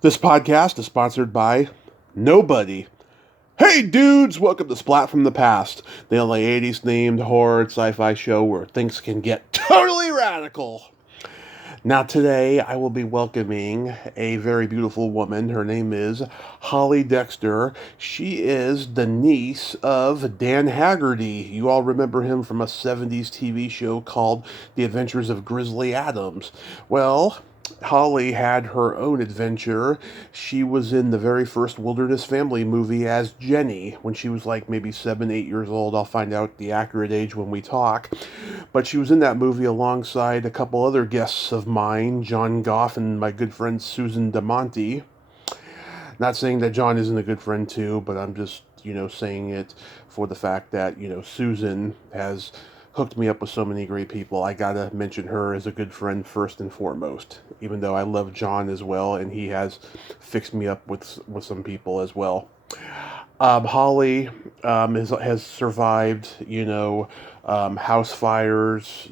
This podcast is sponsored by nobody. Hey dudes, welcome to Splat from the Past, the LA 80s themed horror and sci-fi show where things can get totally radical. Now today I will be welcoming a very beautiful woman. Her name is Hollye Dexter. She is the niece of Dan Haggerty. You all remember him from a 70s TV show called The Adventures of Grizzly Adams. Well, Hollye had her own adventure. She was in the very first Wilderness Family movie as Jenny when she was like maybe 7, 8 years old. I'll find out the accurate age when we talk. But she was in that movie alongside a couple other guests of mine, John Goff and my good friend Susan DeMonte. Not saying that John isn't a good friend too, but I'm just, saying it for the fact that, Susan has hooked me up with so many great people. I gotta mention her as a good friend first and foremost, even though I love John as well, and he has fixed me up with some people as well. Hollye has survived, house fires,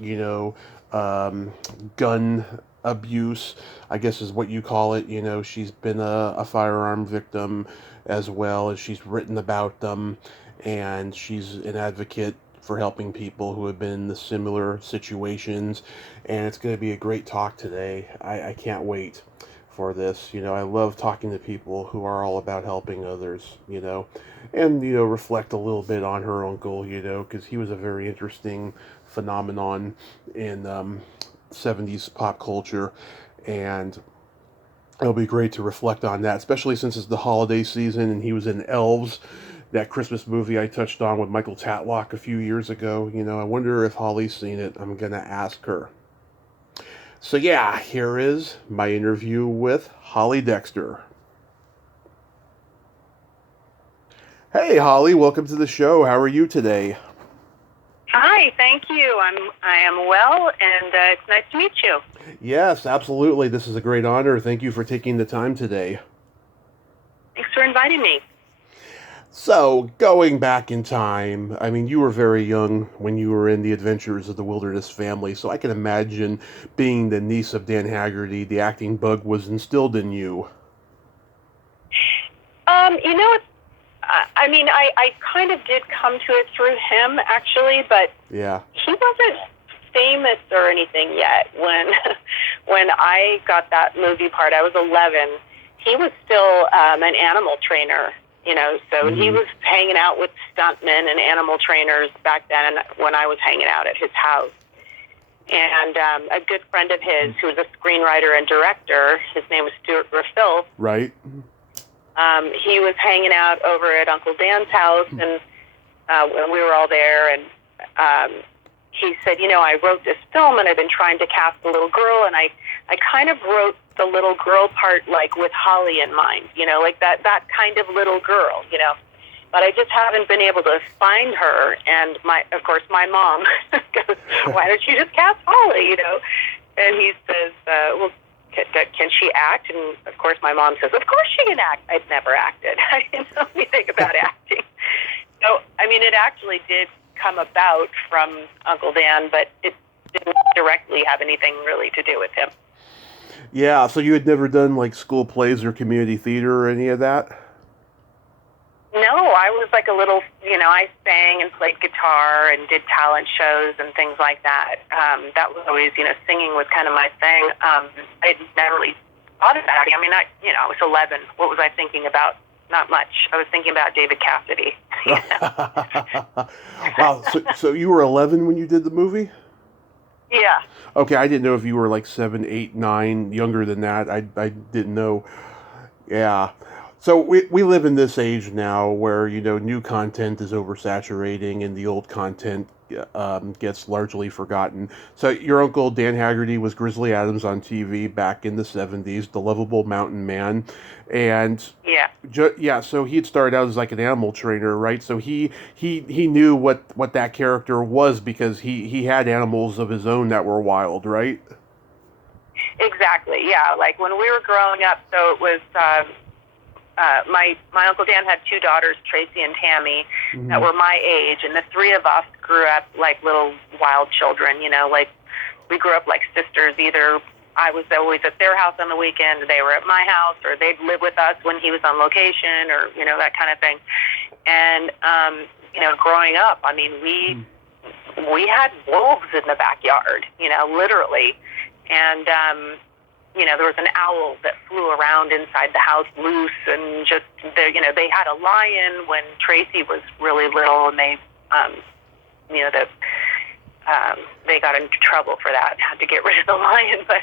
gun abuse, I guess is what you call it. She's been a firearm victim as well, as she's written about them, and she's an advocate for helping people who have been in the similar situations. And it's going to be a great talk today. I can't wait for this. I love talking to people who are all about helping others, and, reflect a little bit on her uncle, because he was a very interesting phenomenon in 70s pop culture. And it'll be great to reflect on that, especially since it's the holiday season and he was in Elves, that Christmas movie I touched on with Michael Tatlock a few years ago. I wonder if Hollye's seen it. I'm going to ask her. So yeah, here is my interview with Hollye Dexter. Hey Hollye, welcome to the show. How are you today? Hi, thank you. I am well, and it's nice to meet you. Yes, absolutely. This is a great honor. Thank you for taking the time today. Thanks for inviting me. So, going back in time, I mean, you were very young when you were in The Adventures of the Wilderness Family, so I can imagine being the niece of Dan Haggerty, the acting bug was instilled in you. I kind of did come to it through him, actually, but yeah, he wasn't famous or anything yet. When I got that movie part, I was 11. He was still an animal trainer. So he was hanging out with stuntmen and animal trainers back then when I was hanging out at his house. And a good friend of his, who was a screenwriter and director, his name was Stuart Griffith. Right. He was hanging out over at Uncle Dan's house, and we were all there, and he said, I wrote this film, and I've been trying to cast a little girl, and I kind of wrote the little girl part, like, with Hollye in mind, like that kind of little girl, But I just haven't been able to find her, and of course, my mom goes, why don't you just cast Hollye, And he says, well, can she act? And of course, my mom says, of course she can act. I'd never acted. I didn't know anything about acting. So, it actually did come about from Uncle Dan, but it didn't directly have anything really to do with him. Yeah, so you had never done like school plays or community theater or any of that? No, I was like a little, I sang and played guitar and did talent shows and things like that. That was always, singing was kind of my thing. I never really thought about it. I was 11. What was I thinking about? Not much. I was thinking about David Cassidy. Wow, so you were 11 when you did the movie? Yeah. Okay, I didn't know if you were like 7, 8, 9, younger than that. I didn't know. Yeah. So we live in this age now where, new content is oversaturating and the old content gets largely forgotten. So your uncle, Dan Haggerty, was Grizzly Adams on TV back in the 70s, the lovable mountain man. And so he had started out as like an animal trainer, right? So he knew what that character was because he had animals of his own that were wild, right? Exactly, yeah. Like when we were growing up, so it was... my Uncle Dan had 2 daughters, Tracy and Tammy, that were my age, and the 3 of us grew up like little wild children, like we grew up like sisters, either I was always at their house on the weekend, they were at my house, or they'd live with us when he was on location, or, you know, that kind of thing. And, you know, growing up, I mean, we had wolves in the backyard, you know, literally. And, you know, there was an owl that flew around inside the house loose, and just, you know, they had a lion when Tracy was really little, and they, you know, they got into trouble for that, had to get rid of the lion. But,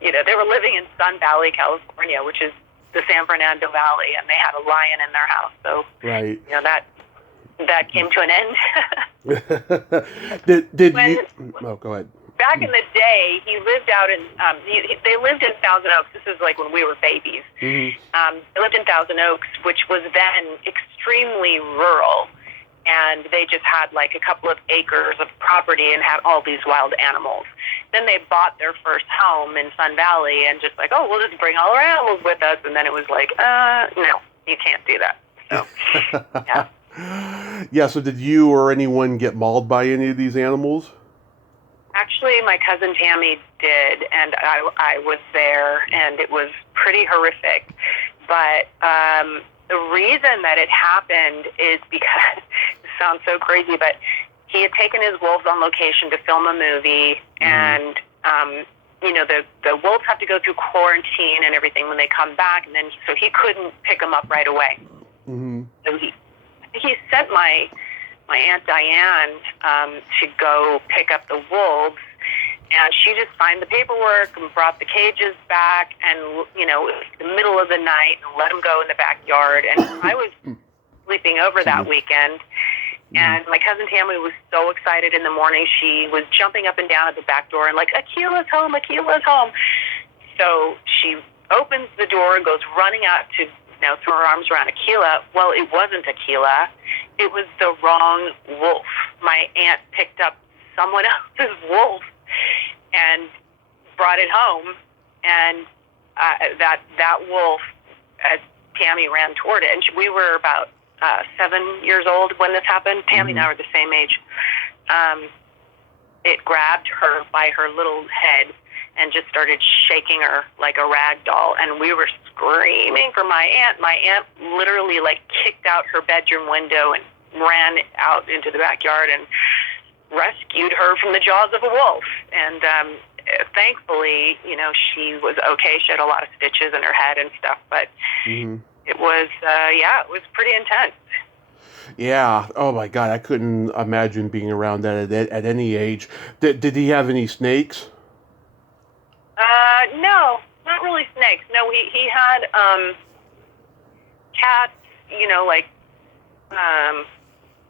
you know, they were living in Sun Valley, California, which is the San Fernando Valley, and they had a lion in their house. So, right. You know, that came to an end. Did you? Oh, go ahead. Back in the day, he lived out in, they lived in Thousand Oaks. This is like when we were babies. Mm-hmm. They lived in Thousand Oaks, which was then extremely rural. And they just had like a couple of acres of property and had all these wild animals. Then they bought their first home in Sun Valley and just like, oh, we'll just bring all our animals with us. And then it was like, no, you can't do that. So, yeah. Yeah, so did you or anyone get mauled by any of these animals? Actually, my cousin Tammy did, and I was there, and it was pretty horrific. But the reason that it happened is because, it sounds so crazy, but he had taken his wolves on location to film a movie, and, you know, the wolves have to go through quarantine and everything when they come back, and then so he couldn't pick them up right away. Mm-hmm. So he sent my Aunt Diane to go pick up the wolves, and she just signed the paperwork and brought the cages back, and, you know, it was the middle of the night, and let them go in the backyard. And I was sleeping over that weekend, and my cousin Tammy was so excited in the morning. She was jumping up and down at the back door and like, Akila's home, Akila's home. So she opens the door and goes running out to, you know, throw her arms around Akila. Well, it wasn't Akila. It was the wrong wolf. My aunt picked up someone else's wolf and brought it home, and that wolf, as Tammy ran toward it, and we were about 7 years old when this happened. Tammy and I were the same age. It grabbed her by her little head and just started shaking her like a rag doll, and we were screaming for my aunt. My aunt literally like kicked out her bedroom window and ran out into the backyard and rescued her from the jaws of a wolf. And thankfully, you know, she was okay. She had a lot of stitches in her head and stuff, but it was, it was pretty intense. Yeah. Oh my God, I couldn't imagine being around that at any age. Did he have any snakes? No, not really snakes. No, he had cats. You know, like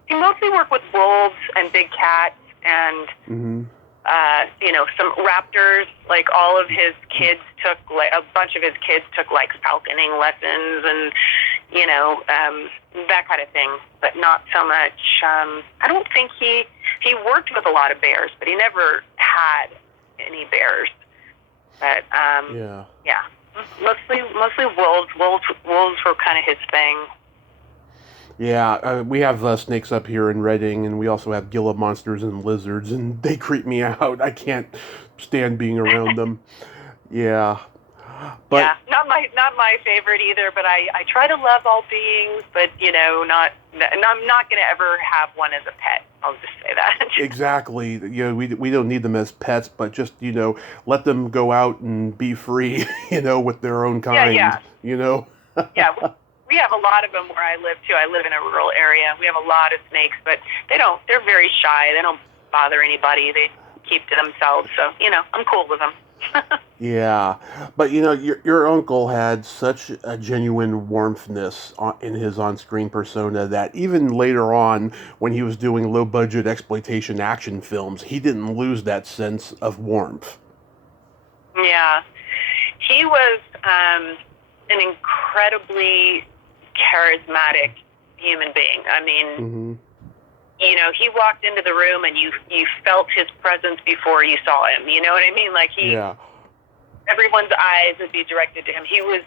he mostly worked with wolves and big cats, and you know, some raptors. Like all of his kids took, like a bunch of his kids took like falconing lessons, and you know, that kind of thing. But not so much. I don't think he worked with a lot of bears, but he never had any bears. But mostly wolves. Wolves were kind of his thing. Yeah, we have snakes up here in Redding, and we also have Gila monsters and lizards, and they creep me out. I can't stand being around them. Yeah, but not my favorite either. But I try to love all beings, but you know, I'm not going to ever have one as a pet. I'll just say that. Exactly. You know, we don't need them as pets, but just, you know, let them go out and be free, you know, with their own kind. Yeah. You know. Yeah. We have a lot of them where I live too. I live in a rural area. We have a lot of snakes, but they're very shy. They don't bother anybody. They keep to themselves. So, you know, I'm cool with them. Yeah, but you know, your uncle had such a genuine warmthness in his on-screen persona that even later on, when he was doing low-budget exploitation action films, he didn't lose that sense of warmth. Yeah, he was an incredibly charismatic human being. I mean, you know, he walked into the room and you felt his presence before you saw him. You know what I mean? Like everyone's eyes would be directed to him. He was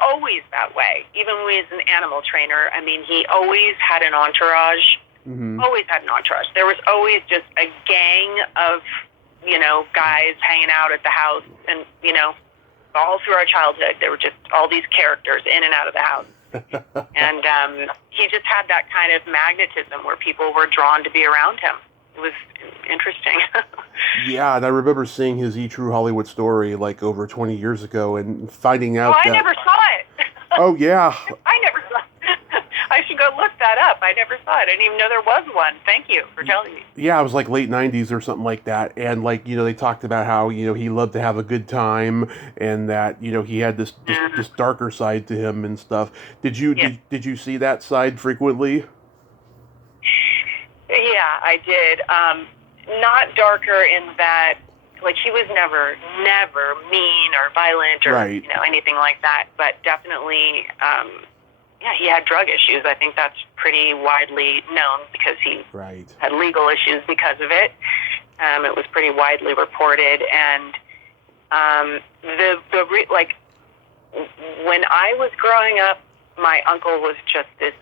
always that way. Even when he was an animal trainer, I mean, he always had an entourage. Always had an entourage. There was always just a gang of guys hanging out at the house, and all through our childhood, there were just all these characters in and out of the house. And he just had that kind of magnetism where people were drawn to be around him. It was interesting. Yeah, and I remember seeing his E! True Hollywood Story like over 20 years ago and finding out that... I never saw it. Oh, yeah. I never saw it. I should go look that up. I never saw it. I didn't even know there was one. Thank you for telling me. Yeah, it was like late 90s or something like that. And they talked about how, he loved to have a good time and that, he had this darker side to him and stuff. Did you see that side frequently? Yeah, I did. Not darker in that, like, he was never mean or violent or, right. Anything like that. But definitely, he had drug issues. I think that's pretty widely known because he right. had legal issues because of it. It was pretty widely reported. And when I was growing up, my uncle was just this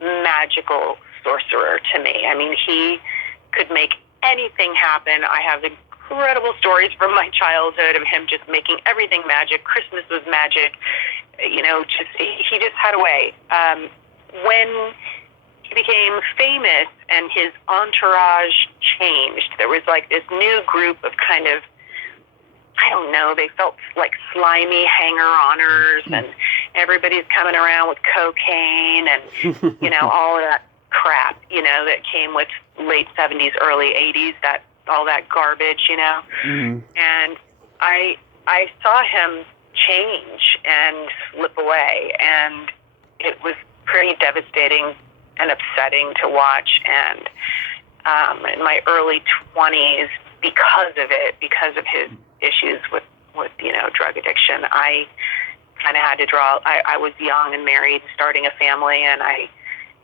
magical sorcerer to me. I mean, he could make anything happen. I have incredible stories from my childhood of him just making everything magic. Christmas was magic. He just had a way. When he became famous and his entourage changed, there was like this new group of kind of, I don't know, they felt like slimy hanger-oners, and everybody's coming around with cocaine and, all of that crap, that came with late 70s, early 80s, all that garbage, Mm-hmm. And I saw him change and slip away, and it was pretty devastating and upsetting to watch. And in my early 20s, because of his issues with drug addiction, I kind of had to draw. I was young and married, starting a family, and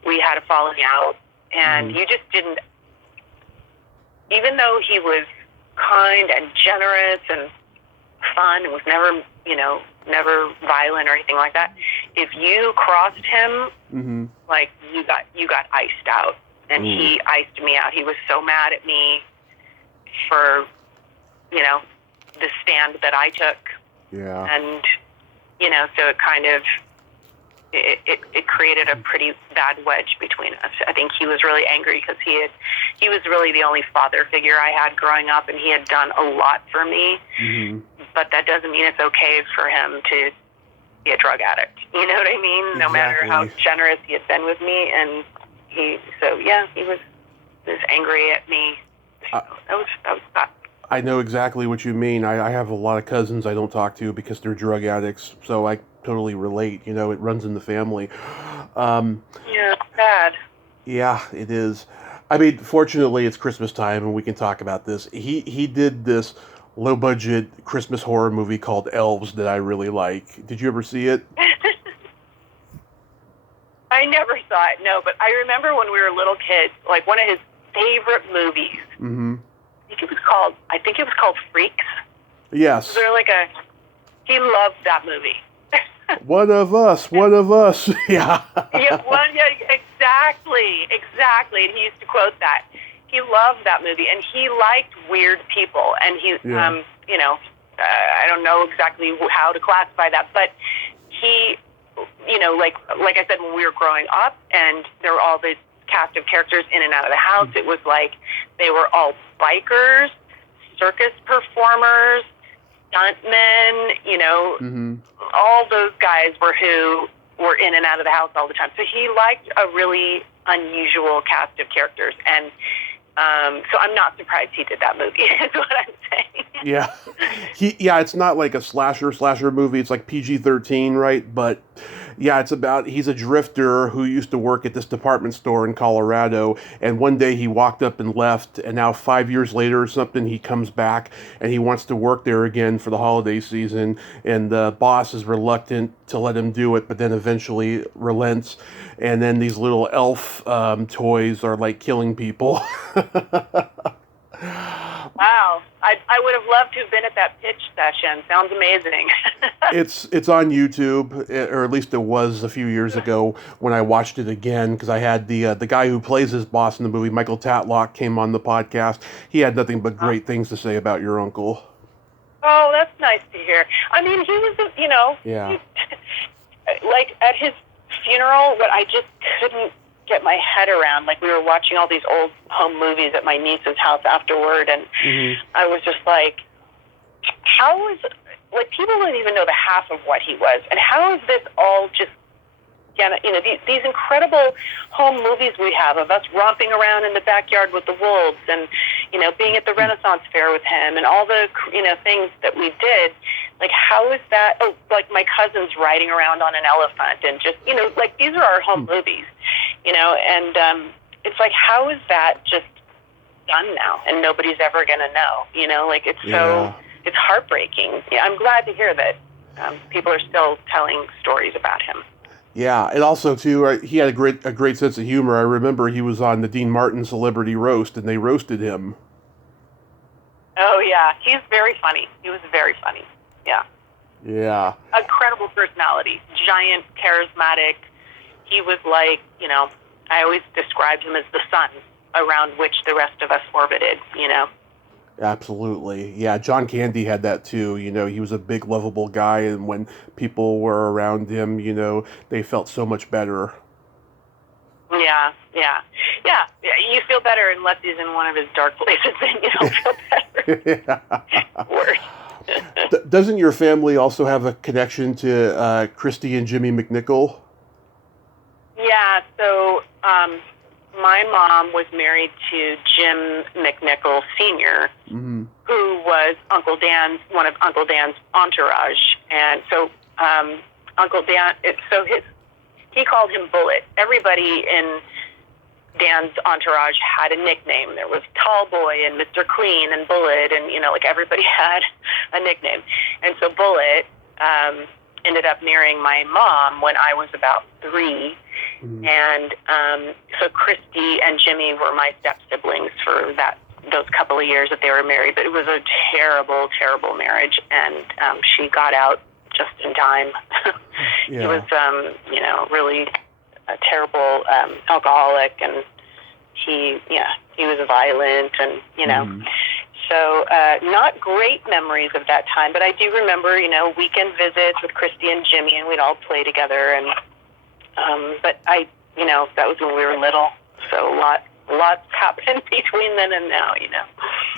we had a falling out, and you just didn't. Even though he was kind and generous and fun and was never violent or anything like that, if you crossed him, like you got iced out, and he iced me out. He was so mad at me for the stand that I took, and so it kind of it created a pretty bad wedge between us. I think he was really angry because he was really the only father figure I had growing up, and he had done a lot for me. But that doesn't mean it's okay for him to be a drug addict. You know what I mean? Exactly. No matter how generous he had been with me, and he was angry at me. That was tough. I know exactly what you mean. I have a lot of cousins I don't talk to because they're drug addicts, so I totally relate. It runs in the family. Yeah, it's bad. Yeah, it is. I mean, fortunately, it's Christmas time, and we can talk about this. He did this low-budget Christmas horror movie called Elves that I really like. Did you ever see it? I never saw it, no, but I remember when we were little kids, like one of his favorite movies. Mm-hmm. I think it was called Freaks. Yes. He loved that movie. One of us. Yeah. Exactly. And he used to quote that. He loved that movie, and he liked weird people. And I don't know exactly how to classify that, but he, like I said, when we were growing up, and there were all these cast of characters in and out of the house, it was like they were all bikers, circus performers, stuntmen, all those guys who were in and out of the house all the time. So he liked a really unusual cast of characters, and so I'm not surprised he did that movie, is what I'm saying. Yeah. It's not like a slasher movie. It's like PG-13, right? But yeah, he's a drifter who used to work at this department store in Colorado, and one day he walked up and left, and now 5 years later or something, he comes back, and he wants to work there again for the holiday season, and the boss is reluctant to let him do it, but then eventually relents, and then these little elf toys are like killing people. Wow. I would have loved to have been at that pitch session. Sounds amazing. It's on YouTube, or at least it was a few years ago when I watched it again, because I had the guy who plays his boss in the movie, Michael Tatlock, came on the podcast. He had nothing but great things to say about your uncle. Oh, that's nice to hear. I mean, he was, Yeah. like at his funeral, what I just couldn't get my head around. Like, we were watching all these old home movies at my niece's house afterward, and I was just like, how is, like, people don't even know the half of what he was, and how is this all just, these incredible home movies we have of us romping around in the backyard with the wolves, and, being at the Renaissance Fair with him, and all the, things that we did. Like, how is that? Oh, like my cousins riding around on an elephant, and just, like, these are our home movies, and it's like, how is that just done now, and nobody's ever going to know, like, it's so, it's heartbreaking. Yeah, I'm glad to hear that people are still telling stories about him. Yeah, and also too, he had a great sense of humor. I remember he was on the Dean Martin Celebrity Roast, and they roasted him. Oh yeah, he's very funny. He was very funny. Yeah. Yeah. Incredible personality, giant, charismatic. He was like, I always described him as the sun around which the rest of us orbited. Absolutely. Yeah, John Candy had that too. He was a big, lovable guy, and when people were around him, they felt so much better. Yeah. You feel better unless he's in one of his dark places, then you don't feel better. Worse. Doesn't your family also have a connection to Christy and Jimmy McNichol? Yeah, so my mom was married to Jim McNichol Sr., who was one of Uncle Dan's entourage. And so Uncle Dan, he called him Bullet. Everybody in Dan's entourage had a nickname. There was Tall Boy and Mr. Clean and Bullet, and, like, everybody had a nickname. And so Bullet ended up marrying my mom when I was about 3. And so Christy and Jimmy were my step-siblings for those couple of years that they were married. But it was a terrible, terrible marriage, and she got out just in time. He was, really a terrible alcoholic, and he was violent, and, so not great memories of that time, but I do remember, weekend visits with Christy and Jimmy, and we'd all play together, and but that was when we were little, so lots happened between then and now,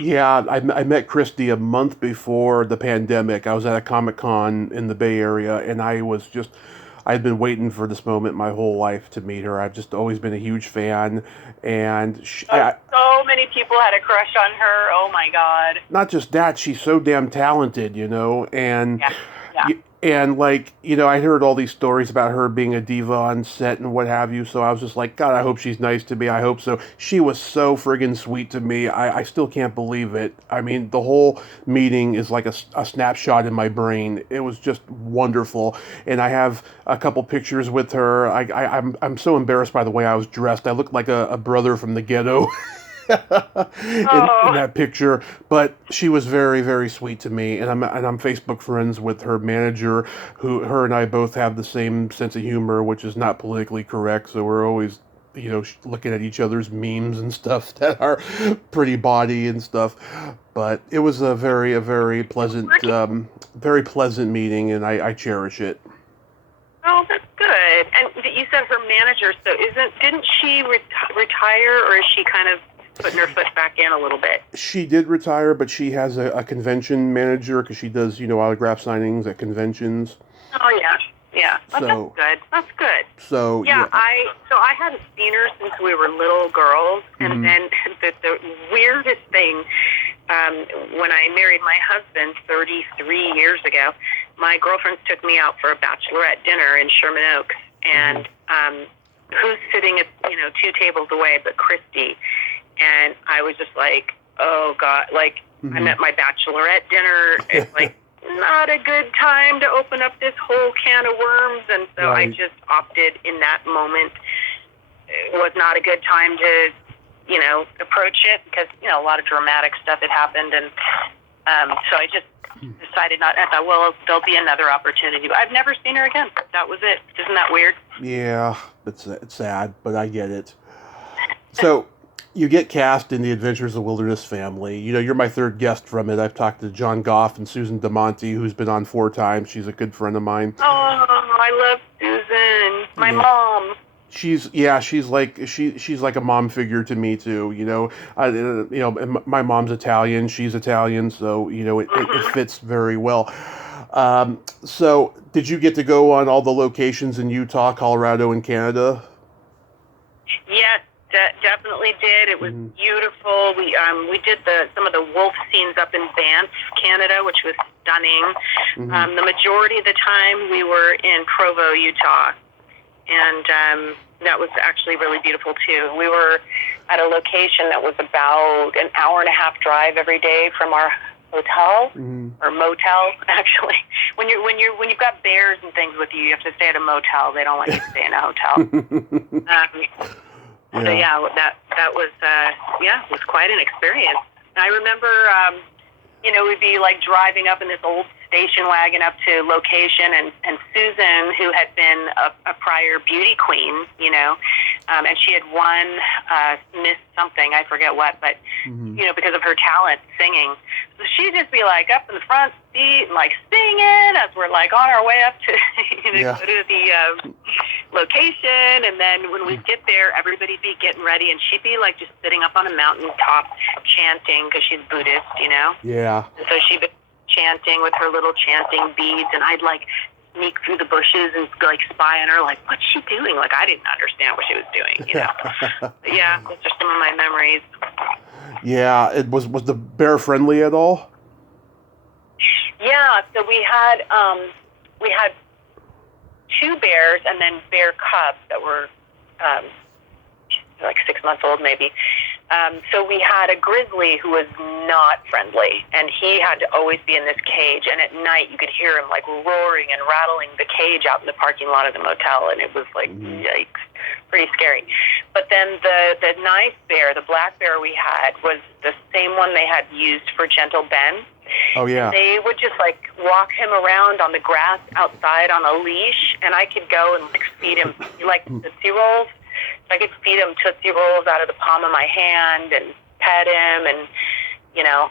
Yeah, I met Christy a month before the pandemic. I was at a Comic-Con in the Bay Area, and I'd been waiting for this moment my whole life to meet her. I've just always been a huge fan, and so many people had a crush on her. Oh my God! Not just that, she's so damn talented, and yeah. And, like, I heard all these stories about her being a diva on set and what have you, so I was just like, God, I hope she's nice to me. I hope so. She was so friggin' sweet to me. I still can't believe it. I mean, the whole meeting is like a snapshot in my brain. It was just wonderful. And I have a couple pictures with her. I'm so embarrassed by the way I was dressed. I looked like a brother from the ghetto. in that picture, but she was very, very sweet to me, and I'm Facebook friends with her manager, her and I both have the same sense of humor, which is not politically correct, so we're always looking at each other's memes and stuff that are pretty body and stuff. But it was a very pleasant meeting, and I cherish it. Oh, that's good. And you said her manager, so didn't she retire, or is she kind of putting her foot back in a little bit? She did retire, but she has a convention manager, because she does, autograph signings at conventions. Oh, yeah. Well, that's good. So, yeah. I hadn't seen her since we were little girls, and then the weirdest thing, when I married my husband 33 years ago, my girlfriends took me out for a bachelorette dinner in Sherman Oaks, and who's sitting at 2 tables away but Christy? And I was just like, oh God, like, I'm at my bachelorette dinner. It's like not a good time to open up this whole can of worms. And so I just opted in that moment. It was not a good time to, approach it, because, a lot of dramatic stuff had happened. And So I just decided not. I thought, well, there'll be another opportunity. But I've never seen her again. That was it. Isn't that weird? Yeah, it's sad, but I get it. So, you get cast in The Adventures of Wilderness Family. You know, you're my third guest from it. I've talked to John Goff and Susan DeMonte, who's been on 4 times. She's a good friend of mine. Oh, I love Susan. My mom. She's like a mom figure to me too. You know, my mom's Italian. She's Italian, so you know it fits very well. So, did you get to go on all the locations in Utah, Colorado, and Canada? Yes. Definitely did. It was beautiful. We did some of the wolf scenes up in Banff, Canada, which was stunning. The majority of the time we were in Provo, Utah, and that was actually really beautiful too. We were at a location that was about an hour and a half drive every day from our hotel or motel. Actually, when you've got bears and things with you, you have to stay at a motel. They don't let you stay in a hotel. So that was it was quite an experience. And I remember, we'd be like driving up in this old station wagon up to location, and Susan, who had been a prior beauty queen, and she had won Miss something, I forget what, but because of her talent singing, so she'd just be like up in the front seat and like singing as we're like on our way up to go to the location, and then when we'd get there, everybody'd be getting ready, and she'd be like just sitting up on a mountaintop chanting because she's Buddhist, Yeah. And so she'd be chanting with her little chanting beads, and I'd like sneak through the bushes and like spy on her, like, what's she doing? Like, I didn't understand what she was doing, Yeah, those are some of my memories. Yeah, it was the bear friendly at all? Yeah, so we had 2 bears and then bear cubs that were like 6 months old maybe. So we had a grizzly who was not friendly, and he had to always be in this cage, and at night you could hear him like roaring and rattling the cage out in the parking lot of the motel, and it was like, yikes, pretty scary. But then the nice bear, the black bear we had, was the same one they had used for Gentle Ben. Oh, yeah. And they would just like walk him around on the grass outside on a leash, and I could go and like feed him like Tootsie Rolls. So I could feed him Tootsie Rolls out of the palm of my hand and pet him, and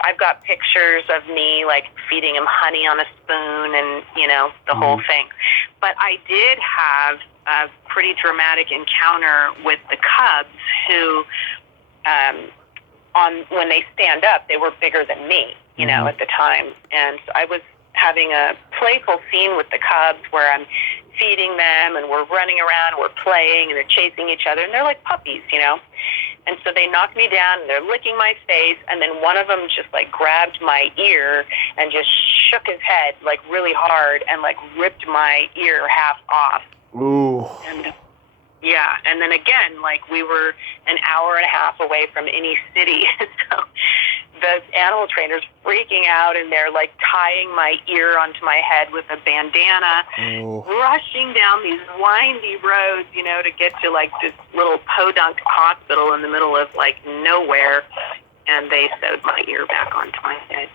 I've got pictures of me like feeding him honey on a spoon, and the whole thing. But I did have a pretty dramatic encounter with the cubs who, when they stand up, they were bigger than me, at the time, and so I was having a playful scene with the cubs where I'm feeding them and we're running around and we're playing and they're chasing each other, and they're like puppies, and so they knocked me down and they're licking my face, and then one of them just like grabbed my ear and just shook his head like really hard and like ripped my ear half off. Ooh. And then again, like we were an hour and a half away from any city, so the animal trainer's freaking out, and they're like tying my ear onto my head with a bandana, rushing down these windy roads, to get to like this little podunk hospital in the middle of like nowhere, and they sewed my ear back onto my head.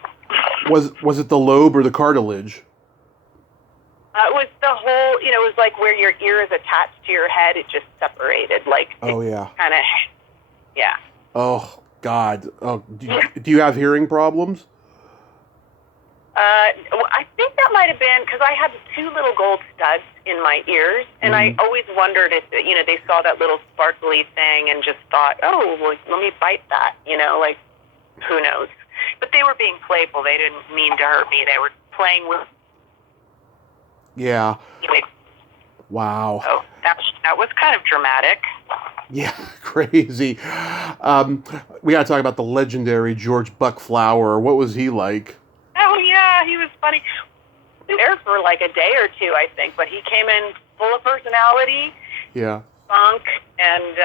Was it the lobe or the cartilage? It was the whole, it was like where your ear is attached to your head, it just separated, like, oh yeah, kind of, yeah. Oh God. Oh, do you have hearing problems? I think that might have been because I had 2 little gold studs in my ears, and I always wondered if, they saw that little sparkly thing and just thought, oh, well, let me bite that, like, who knows? But they were being playful. They didn't mean to hurt me. They were playing with. Yeah. Wow. So that was kind of dramatic. Yeah, crazy. We got to talk about the legendary George Buck Flower. What was he like? Oh, yeah, he was funny. He was there for like a day or 2, I think, but he came in full of personality, funk, and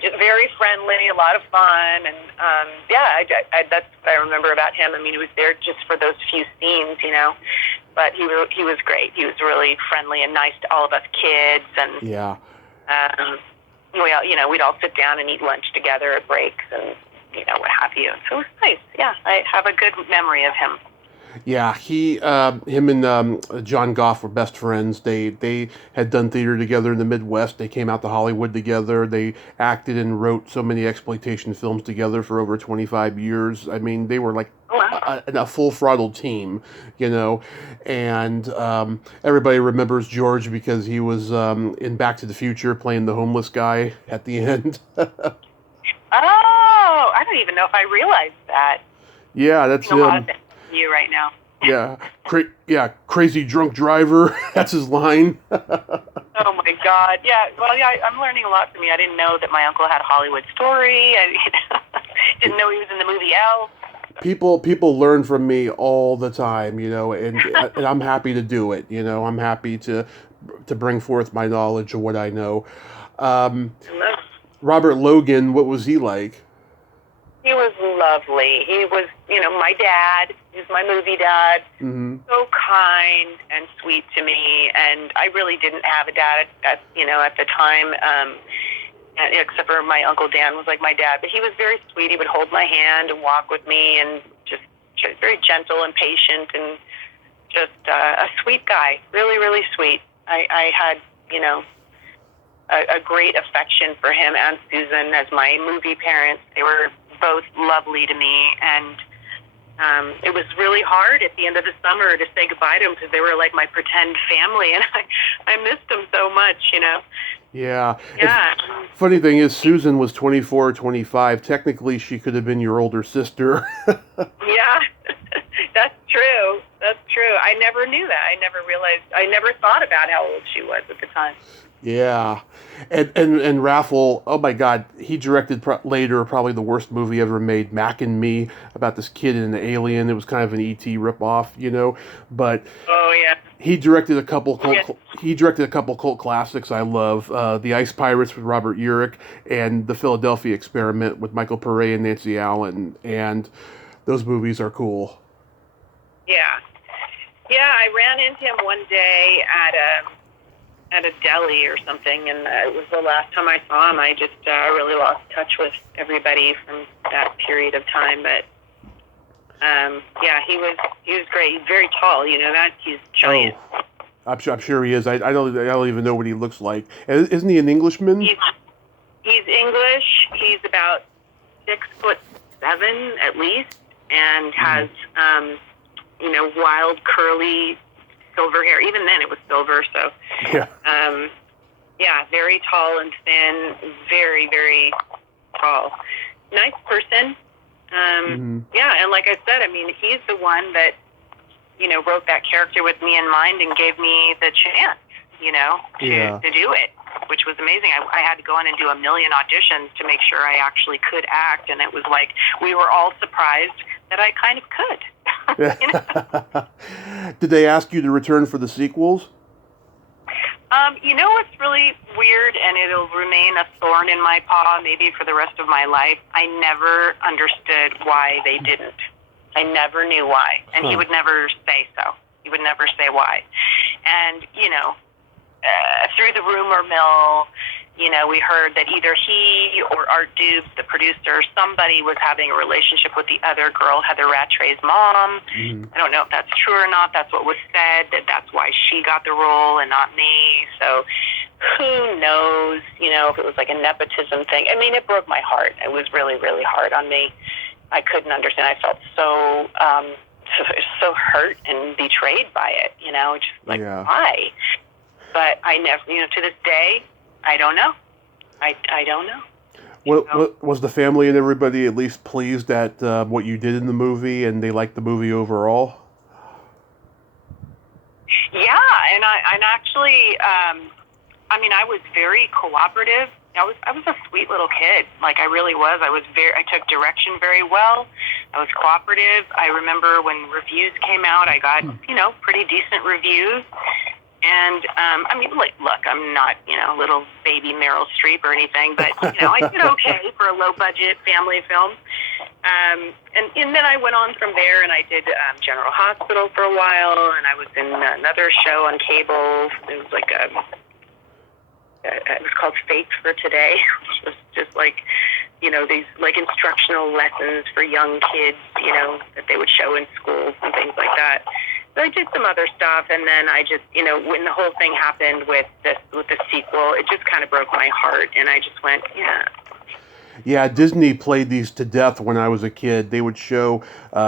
just very friendly, a lot of fun, and that's what I remember about him. I mean, he was there just for those few scenes, but he was great. He was really friendly and nice to all of us kids, and we'd all sit down and eat lunch together at breaks, and what have you. So it was nice. Yeah, I have a good memory of him. Yeah, him and John Goff were best friends. They had done theater together in the Midwest. They came out to Hollywood together. They acted and wrote so many exploitation films together for over 25 years. I mean, they were like Oh, wow. a full throttle team, And everybody remembers George because he was in Back to the Future playing the homeless guy at the end. Oh, I don't even know if I realized that. Yeah, that's A lot of him. things from you right now. Yeah, crazy drunk driver. That's his line. Oh my God! Yeah, well, yeah, I'm learning a lot from you. I didn't know that my uncle had a Hollywood story. I didn't know he was in the movie Elf. People learn from me all the time, and I'm happy to do it. I'm happy to bring forth my knowledge of what I know. Robert Logan, what was he like? He was lovely. He was, my dad. He was my movie dad. Mm-hmm. So kind and sweet to me. And I really didn't have a dad at the time, except for my Uncle Dan was like my dad. But he was very sweet. He would hold my hand and walk with me, and just very gentle and patient, and just a sweet guy. Really, really sweet. I had, a great affection for him and Susan as my movie parents. They were both lovely to me, and it was really hard at the end of the summer to say goodbye to them because they were like my pretend family, and I missed them so much, Yeah. Yeah. Funny thing is, Susan was 24 or 25. Technically, she could have been your older sister. Yeah, that's true. That's true. I never knew that. I never realized. I never thought about how old she was at the time. Yeah, and Raffle, oh my God, he directed later probably the worst movie ever made, Mac and Me, about this kid and an alien. It was kind of an E.T. ripoff, but Oh yeah, he directed a couple cult classics I love, The Ice Pirates with Robert Urich and The Philadelphia Experiment with Michael Pare and Nancy Allen, and those movies are cool. yeah. I ran into him one day at a deli or something, and it was the last time I saw him. I just really lost touch with everybody from that period of time. But yeah, he was great. He's very tall. That he's giant. Oh, I'm sure he is. I don't even know what he looks like. Isn't he an Englishman? He's English. He's about 6'7" at least, and has wild curly silver hair. Even then, it was silver. So yeah. Yeah, very tall and thin. Very, very tall. Nice person. Yeah, and like I said, I mean, he's the one that wrote that character with me in mind and gave me the chance, to do it, which was amazing. I had to go in and do a million auditions to make sure I actually could act, and it was like we were all surprised that I kind of could. Did they ask you to return for the sequels? What's really weird, and it'll remain a thorn in my paw maybe for the rest of my life, I never understood why they didn't. I never knew why. And he would never say so. He would never say why. And, through the rumor mill, we heard that either he or Art Dubes, the producer, somebody was having a relationship with the other girl, Heather Rattray's mom. I don't know if that's true or not. That's what was said, that's why she got the role and not me. So who knows, if it was like a nepotism thing. I mean, it broke my heart. It was really, really hard on me. I couldn't understand. I felt so hurt and betrayed by it, just like, why? But I never, to this day, I don't know. I don't know. What was the family and everybody at least pleased at what you did in the movie, and they liked the movie overall? Yeah, and actually, I was very cooperative. I was a sweet little kid. Like, I really was. I took direction very well. I was cooperative. I remember when reviews came out, I got, pretty decent reviews. And, look, I'm not, little baby Meryl Streep or anything, but, I did okay for a low-budget family film. And then I went on from there, and I did General Hospital for a while, and I was in another show on cable. It was like it was called Fate for Today, which was just like these like instructional lessons for young kids, that they would show in schools and things like that. So I did some other stuff, and then I just, when the whole thing happened with the sequel, it just kind of broke my heart, and I just went, yeah. Yeah, Disney played these to death when I was a kid. They would show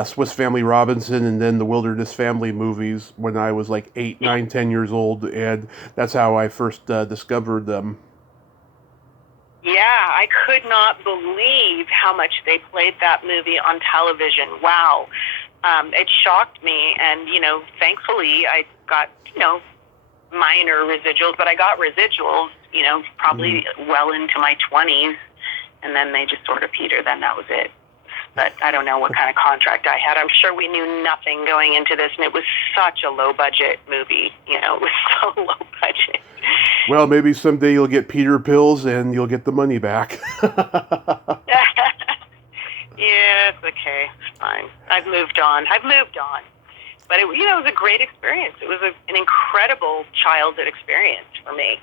Swiss Family Robinson and then the Wilderness Family movies when I was like 8, 9, 10 years old, and that's how I first discovered them. Yeah, I could not believe how much they played that movie on television. Wow. It shocked me, and, thankfully I got, minor residuals, but I got residuals, probably well into my 20s, and then they just sort of petered, then that was it. But I don't know what kind of contract I had. I'm sure we knew nothing going into this, and it was such a low-budget movie. It was so low budget. Well, maybe someday you'll get Peter pills and you'll get the money back. Yeah, it's okay. It's fine. I've moved on. But it was a great experience. It was an incredible childhood experience for me,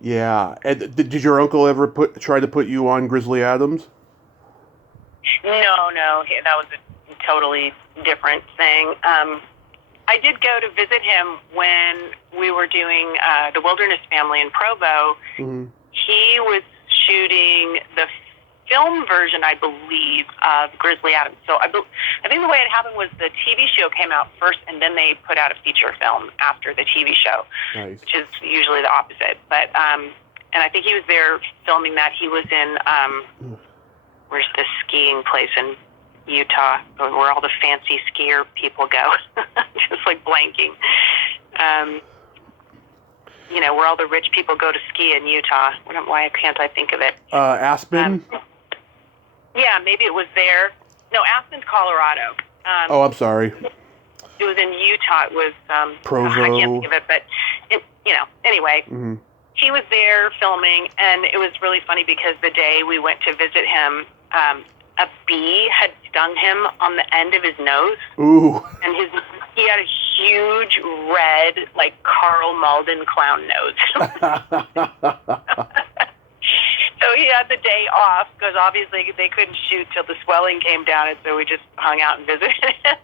Yeah. And did your uncle ever try to put you on Grizzly Adams? No. That was a totally different thing. I did go to visit him when we were doing the Wilderness Family in Provo. Mm-hmm. He was shooting the film version, I believe, of Grizzly Adams. So I think the way it happened was the TV show came out first, and then they put out a feature film after the TV show, nice. Which is usually the opposite. But and I think he was there filming that. He was in where's this skiing place in Utah where all the fancy skier people go? Just like blanking. Where all the rich people go to ski in Utah. Why can't I think of it? Aspen? Yeah, maybe it was there. No, Aspen's Colorado. I'm sorry. It was in Utah. It was Provo. I can't think of it, but anyway, he was there filming, and it was really funny because the day we went to visit him, a bee had stung him on the end of his nose. Ooh. And he had a huge red, like Carl Malden clown nose. So he had the day off because obviously they couldn't shoot till the swelling came down, and so we just hung out and visited him.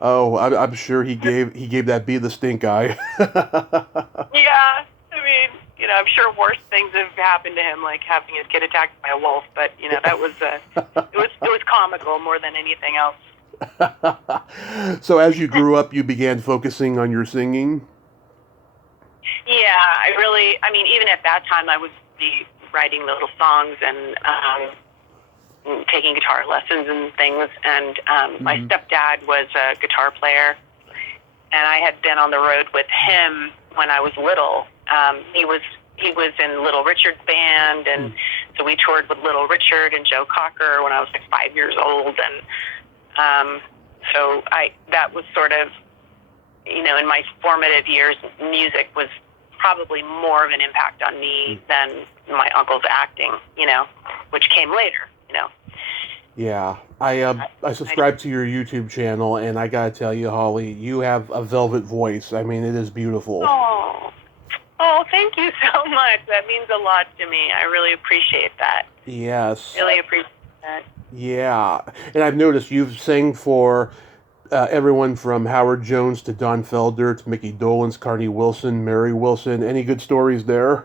Oh, I'm sure he gave that bee the stink eye. Yeah, I mean, I'm sure worse things have happened to him, like having his kid attacked by a wolf. But that was it was comical more than anything else. So as you grew up, you began focusing on your singing? Yeah, even at that time, I would be writing little songs and taking guitar lessons and things. And my stepdad was a guitar player, and I had been on the road with him when I was little. He was in Little Richard's band, and so we toured with Little Richard and Joe Cocker when I was like 5 years old, and so that was sort of, in my formative years, music was probably more of an impact on me than my uncle's acting, which came later, Yeah, I subscribe to your YouTube channel, and I gotta tell you, Hollye, you have a velvet voice. I mean, it is beautiful. Oh, thank you so much. That means a lot to me. I really appreciate that. Yes. Really appreciate that. Yeah, and I've noticed you've sang for everyone from Howard Jones to Don Felder to Mickey Dolenz, Carney Wilson, Mary Wilson. Any good stories there?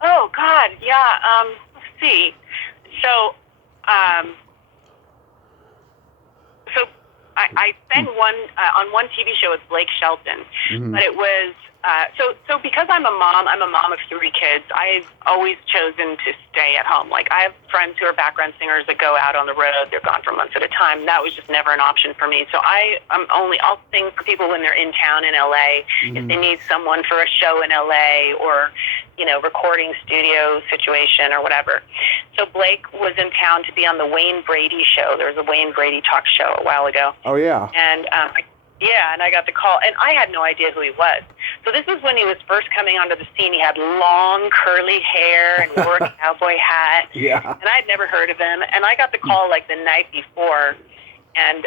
Oh, God, yeah. Let's see. So I sang on one TV show with Blake Shelton, but it was so because I'm a mom of 3 kids. I've always chosen to stay at home. Like, I have friends who are background singers that go out on the road. They're gone for months at a time. That was just never an option for me. So I'll sing for people when they're in town in LA. If they need someone for a show in LA or recording studio situation or whatever. So Blake was in town to be on the Wayne Brady show. There was a Wayne Brady talk show a while ago. Oh, yeah. And and I got the call, and I had no idea who he was. So this was when he was first coming onto the scene. He had long, curly hair and wore a cowboy hat. Yeah. And I had never heard of him. And I got the call like the night before, and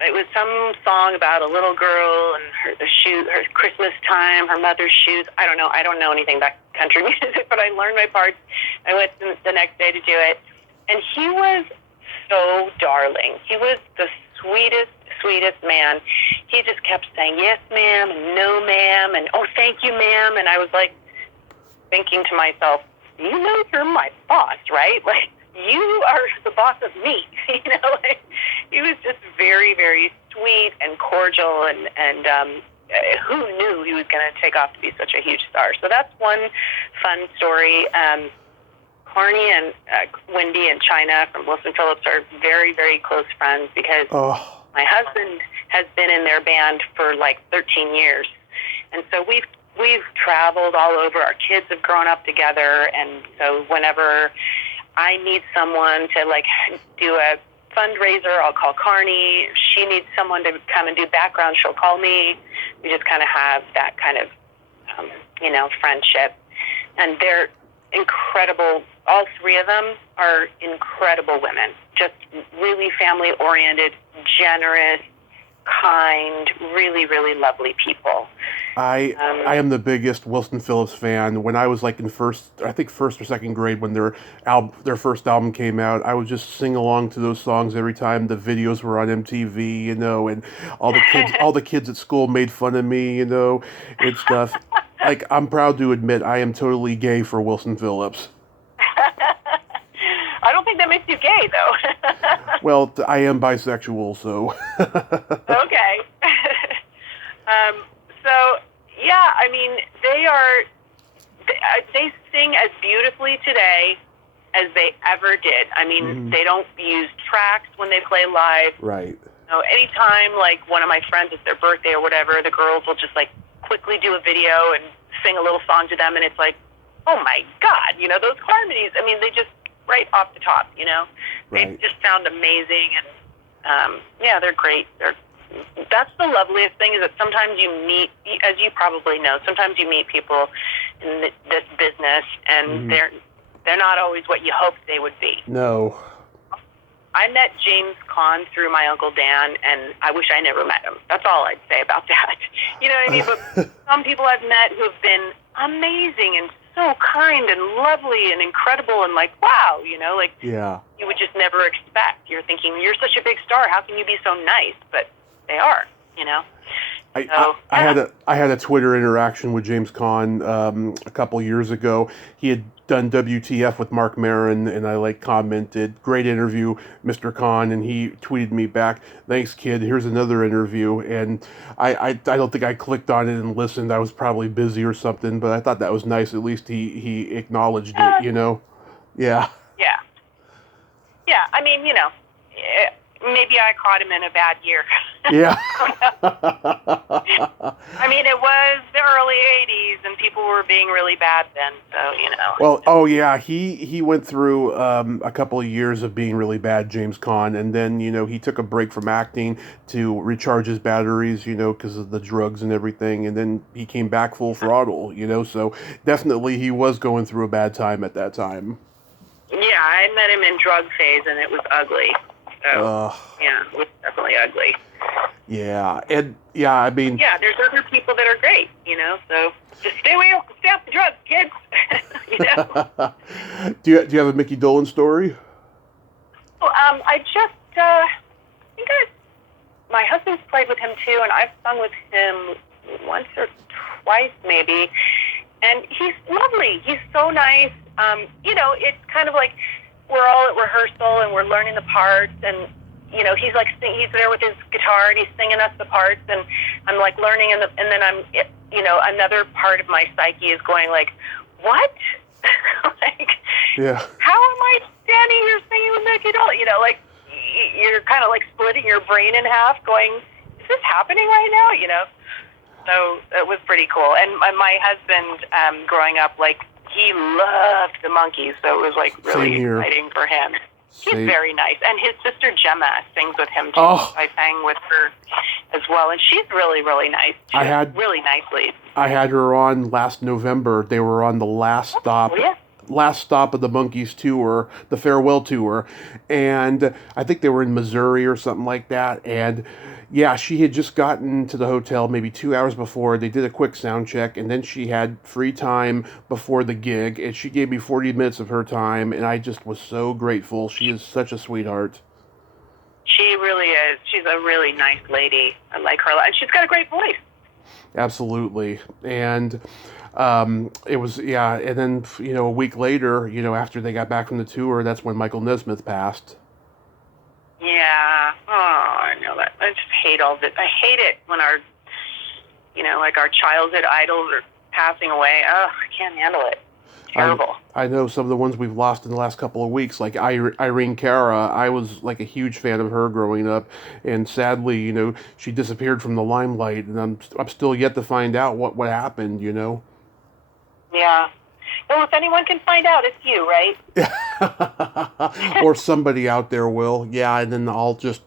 it was some song about a little girl and her Christmas time, her mother's shoes. I don't know anything country music, but I learned my parts. I went the next day to do it, and he was so darling. He was the sweetest man. He just kept saying, yes, ma'am, and no, ma'am, and oh, thank you, ma'am. And I was like thinking to myself, you know, you're my boss, right? Like, you are the boss of me. You know, like, he was just very, very sweet and cordial, and who knew he was going to take off to be such a huge star? So that's one fun story. Carney and Wendy and China from Wilson Phillips are very, very close friends because my husband has been in their band for like 13 years. And so we've traveled all over. Our kids have grown up together. And so whenever I need someone to like do a fundraiser, I'll call Carney. If she needs someone to come and do background, she'll call me. We just kind of have that kind of, friendship. And they're incredible. All three of them are incredible women, just really family-oriented, generous, kind, really, really lovely people. I am the biggest Wilson Phillips fan. When I was like in first or second grade, when their first album came out, I would just sing along to those songs every time the videos were on MTV, and all the kids at school made fun of me, and stuff. Like, I'm proud to admit I am totally gay for Wilson Phillips. I don't think that makes you gay, though. Well, I am bisexual, so. Okay. So, yeah, I mean, they sing as beautifully today as they ever did. I mean, They don't use tracks when they play live. Right. Anytime, like, one of my friends, it's their birthday or whatever, the girls will just, like, quickly do a video and sing a little song to them, and it's like, oh my God, those harmonies. I mean, they just, right off the top, Right. They just sound amazing, and they're great. That's the loveliest thing, is that sometimes you meet, as you probably know, sometimes you meet people in this business, and they're not always what you hoped they would be. No. I met James Caan through my Uncle Dan, and I wish I never met him. That's all I'd say about that. You know what I mean? But some people I've met who have been amazing and so kind and lovely and incredible and like, wow, Yeah. You would just never expect. You're thinking, you're such a big star. How can you be so nice? But they are, I had a Twitter interaction with James Caan a couple years ago. He had done WTF with Mark Maron, and I commented, great interview, Mr. Caan, and he tweeted me back, thanks, kid, here's another interview. And I don't think I clicked on it and listened. I was probably busy or something, but I thought that was nice. At least he acknowledged it, Yeah. Yeah, I mean, maybe I caught him in a bad year. Yeah. I mean, it was the early 80s, and people were being really bad then, so, Well, oh, yeah, he went through a couple of years of being really bad, James Caan, and then, he took a break from acting to recharge his batteries, because of the drugs and everything, and then he came back full throttle, so definitely he was going through a bad time at that time. Yeah, I met him in drug phase, and it was ugly. So, yeah, it was definitely ugly. Yeah, and I mean... Yeah, there's other people that are great, so just stay off the drugs, kids. Do you have a Mickey Dolenz story? Well, my husband's played with him too, and I've sung with him once or twice maybe, and he's lovely. He's so nice. It's kind of like we're all at rehearsal and we're learning the parts, and he's like he's there with his guitar and he's singing us the parts, and I'm like learning, and then I'm another part of my psyche is going like, what? Like, yeah. How am I standing here singing with Mickey Dolenz? You're kind of like splitting your brain in half, going, is this happening right now? So it was pretty cool. And my husband, growing up, he loved the Monkees, so it was really exciting for him. He's very nice. And his sister Gemma sings with him too. Oh. I sang with her as well, and she's really, really nice too. Really nicely. I had her on last November. They were on the last stop. Oh, yeah. Last stop of the Monkees tour, the farewell tour, and I think they were in Missouri or something like that. And Yeah, she had just gotten to the hotel maybe 2 hours before. They did a quick sound check, and then she had free time before the gig, and she gave me 40 minutes of her time, and I just was so grateful. She is such a sweetheart. She really is. She's a really nice lady. I like her a lot. And she's got a great voice. Absolutely. And it was, yeah, and then, a week later, after they got back from the tour, that's when Michael Nesmith passed. Yeah. Oh, I know that. I just hate all this. I hate it when our, like our childhood idols are passing away. Oh, I can't handle it. Terrible. I know some of the ones we've lost in the last couple of weeks, like Irene Cara. I was like a huge fan of her growing up, and sadly, she disappeared from the limelight, and I'm still yet to find out what happened. Yeah. Well, if anyone can find out, it's you, right? Or somebody out there will. Yeah, and then I'll just,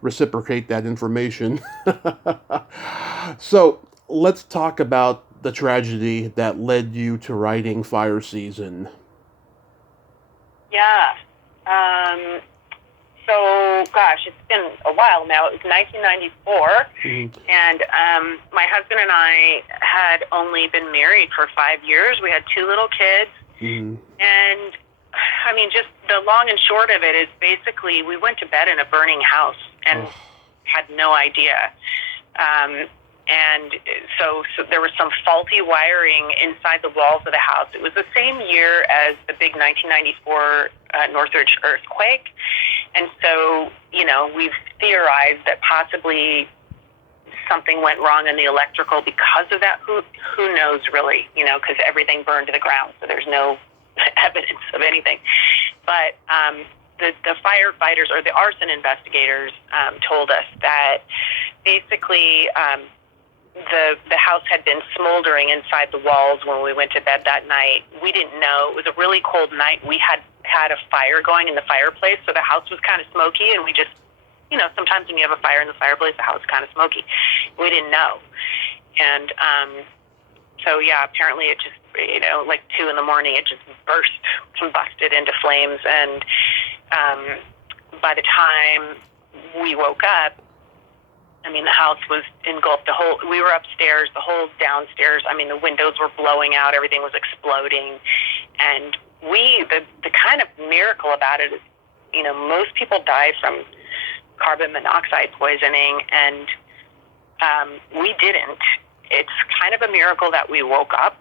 reciprocate that information. So let's talk about the tragedy that led you to writing Fire Season. Yeah. So, gosh, it's been a while now. It was 1994, and my husband and I had only been married for 5 years. We had 2 little kids, and, I mean, just the long and short of it is basically we went to bed in a burning house and had no idea. And so there was some faulty wiring inside the walls of the house. It was the same year as the big 1994 Northridge earthquake. And so, we've theorized that possibly something went wrong in the electrical because of that. Who knows, really, because everything burned to the ground, so there's no evidence of anything. But the firefighters or the arson investigators told us that basically the house had been smoldering inside the walls when we went to bed that night. We didn't know. It was a really cold night. We had a fire going in the fireplace, so the house was kind of smoky, and we just, sometimes when you have a fire in the fireplace, the house is kind of smoky. We didn't know. And so, yeah, apparently it just, like 2 a.m, it just combusted into flames. And by the time we woke up, I mean, the house was engulfed. We were upstairs, the whole downstairs. I mean, the windows were blowing out. Everything was exploding. And the kind of miracle about it is, most people die from carbon monoxide poisoning, and we didn't. It's kind of a miracle that we woke up.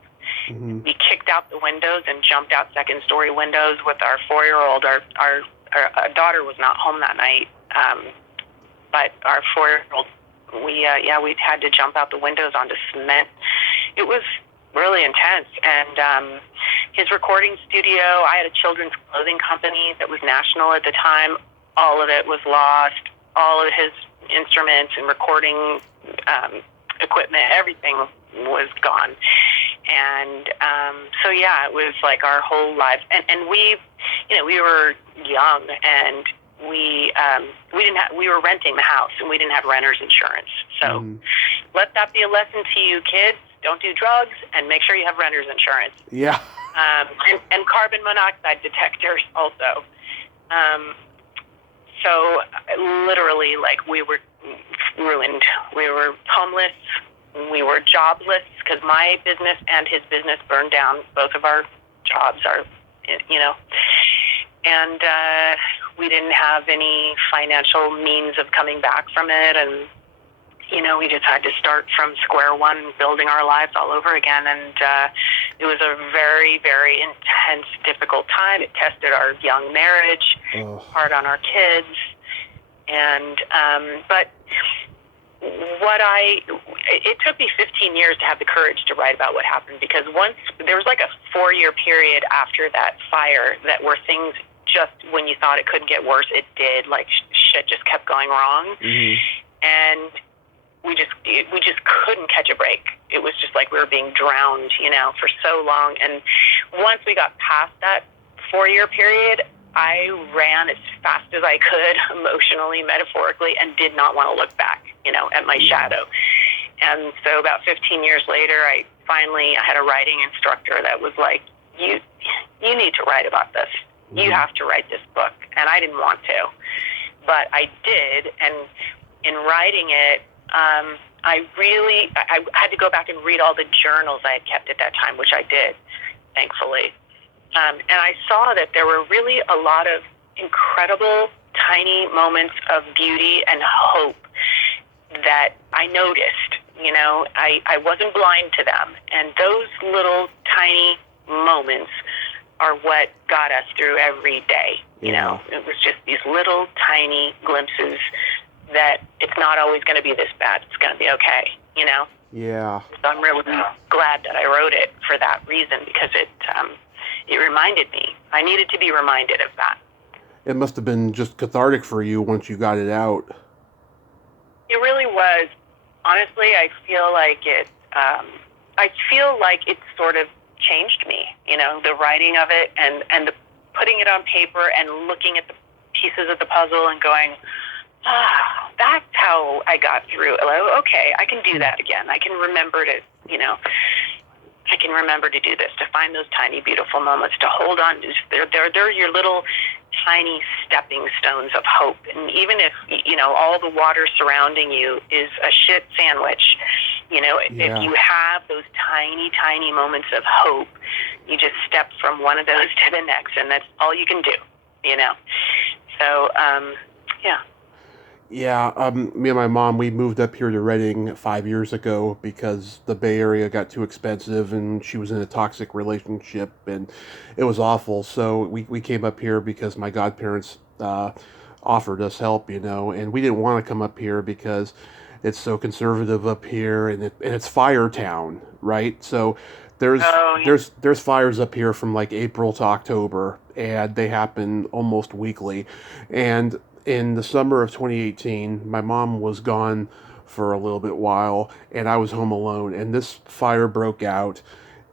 We kicked out the windows and jumped out second-story windows with our 4-year-old. Our daughter was not home that night. But our 4-year-old, we had to jump out the windows onto cement. It was really intense. And his recording studio, I had a children's clothing company that was national at the time. All of it was lost. All of his instruments and recording equipment, everything was gone. And so, yeah, it was like our whole lives. And we were young, and we were renting the house, and we didn't have renter's insurance. So let that be a lesson to you kids. Don't do drugs, and make sure you have renter's insurance. Yeah. And carbon monoxide detectors also. So literally, like, we were ruined. We were homeless. We were jobless because my business and his business burned down. Both of our jobs are, and we didn't have any financial means of coming back from it. And, we just had to start from square one, building our lives all over again. And it was a very, very intense, difficult time. It tested our young marriage, hard on our kids. And, but it took me 15 years to have the courage to write about what happened, because once there was like a 4-year period after that fire that where things just, when you thought it couldn't get worse, it did. Like, shit just kept going wrong. And we just couldn't catch a break. It was just like we were being drowned, for so long. And once we got past that 4-year period, I ran as fast as I could, emotionally, metaphorically, and did not want to look back, at my shadow. And so about 15 years later, I had a writing instructor that was like, you need to write about this. You have to write this book. And I didn't want to, but I did. And in writing it, I had to go back and read all the journals I had kept at that time, which I did, thankfully. And I saw that there were really a lot of incredible, tiny moments of beauty and hope that I noticed. I wasn't blind to them. And those little tiny moments are what got us through every day. It was just these little tiny glimpses that it's not always going to be this bad. It's going to be okay, Yeah. So I'm really glad that I wrote it for that reason, because it reminded me. I needed to be reminded of that. It must have been just cathartic for you once you got it out. It really was. Honestly, I feel like it sort of changed me, the writing of it and the putting it on paper and looking at the pieces of the puzzle and going, that's how I got through. Okay, I can do that again. I can remember to do this, to find those tiny, beautiful moments, to hold on to. They're your little tiny stepping stones of hope. And even if, all the water surrounding you is a shit sandwich, if you have those tiny, tiny moments of hope, you just step from one of those to the next, and that's all you can do, So, yeah. Yeah, me and my mom, we moved up here to Redding 5 years ago because the Bay Area got too expensive and she was in a toxic relationship and it was awful. So we came up here because my godparents offered us help, and we didn't want to come up here because it's so conservative up here and it's fire town, right? So there's fires up here from like April to October, and they happen almost weekly. And in the summer of 2018, my mom was gone for a little bit while, and I was home alone, and this fire broke out,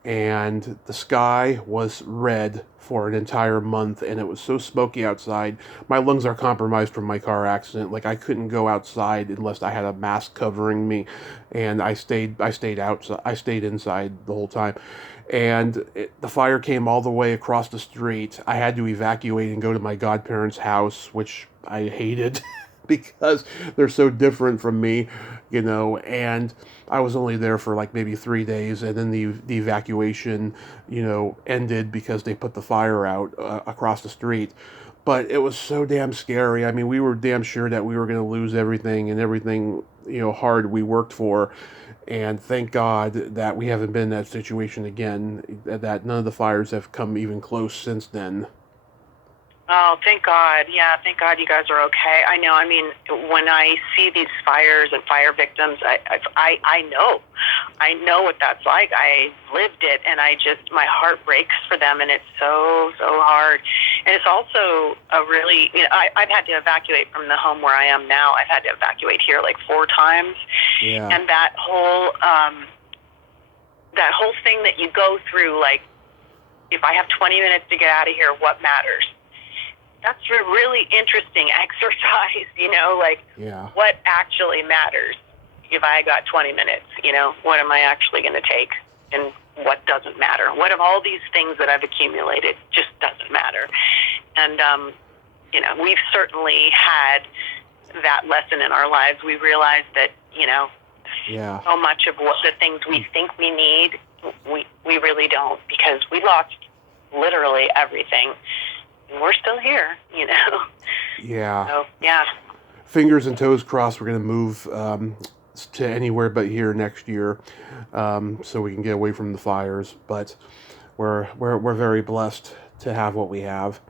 and the sky was red for an entire month, and it was so smoky outside. My lungs are compromised from my car accident. Like, I couldn't go outside unless I had a mask covering me, and I stayed outside. I stayed inside the whole time. And the fire came all the way across the street. I had to evacuate and go to my godparents' house, which I hated because they're so different from me, and I was only there for like maybe 3 days, and then the evacuation, ended because they put the fire out across the street. But it was so damn scary. I mean, we were damn sure that we were going to lose everything and everything, hard we worked for. And thank God that we haven't been in that situation again, that none of the fires have come even close since then. Oh, thank God. Yeah, thank God you guys are okay. I know. I mean, when I see these fires and fire victims, I know what that's like. I lived it, and my heart breaks for them, and it's so, so hard. And it's also a really, I've had to evacuate from the home where I am now. I've had to evacuate here like 4 times. Yeah. And that whole thing that you go through, like, if I have 20 minutes to get out of here, what matters? That's a really interesting exercise, what actually matters if I got 20 minutes, what am I actually going to take, and what doesn't matter? What of all these things that I've accumulated just doesn't matter? And, we've certainly had that lesson in our lives. We realized that, so much of what the things we think we need, we really don't, because we lost literally everything. We're still here, Yeah. So, yeah. Fingers and toes crossed. We're going to move to anywhere but here next year, so we can get away from the fires. But we're very blessed to have what we have.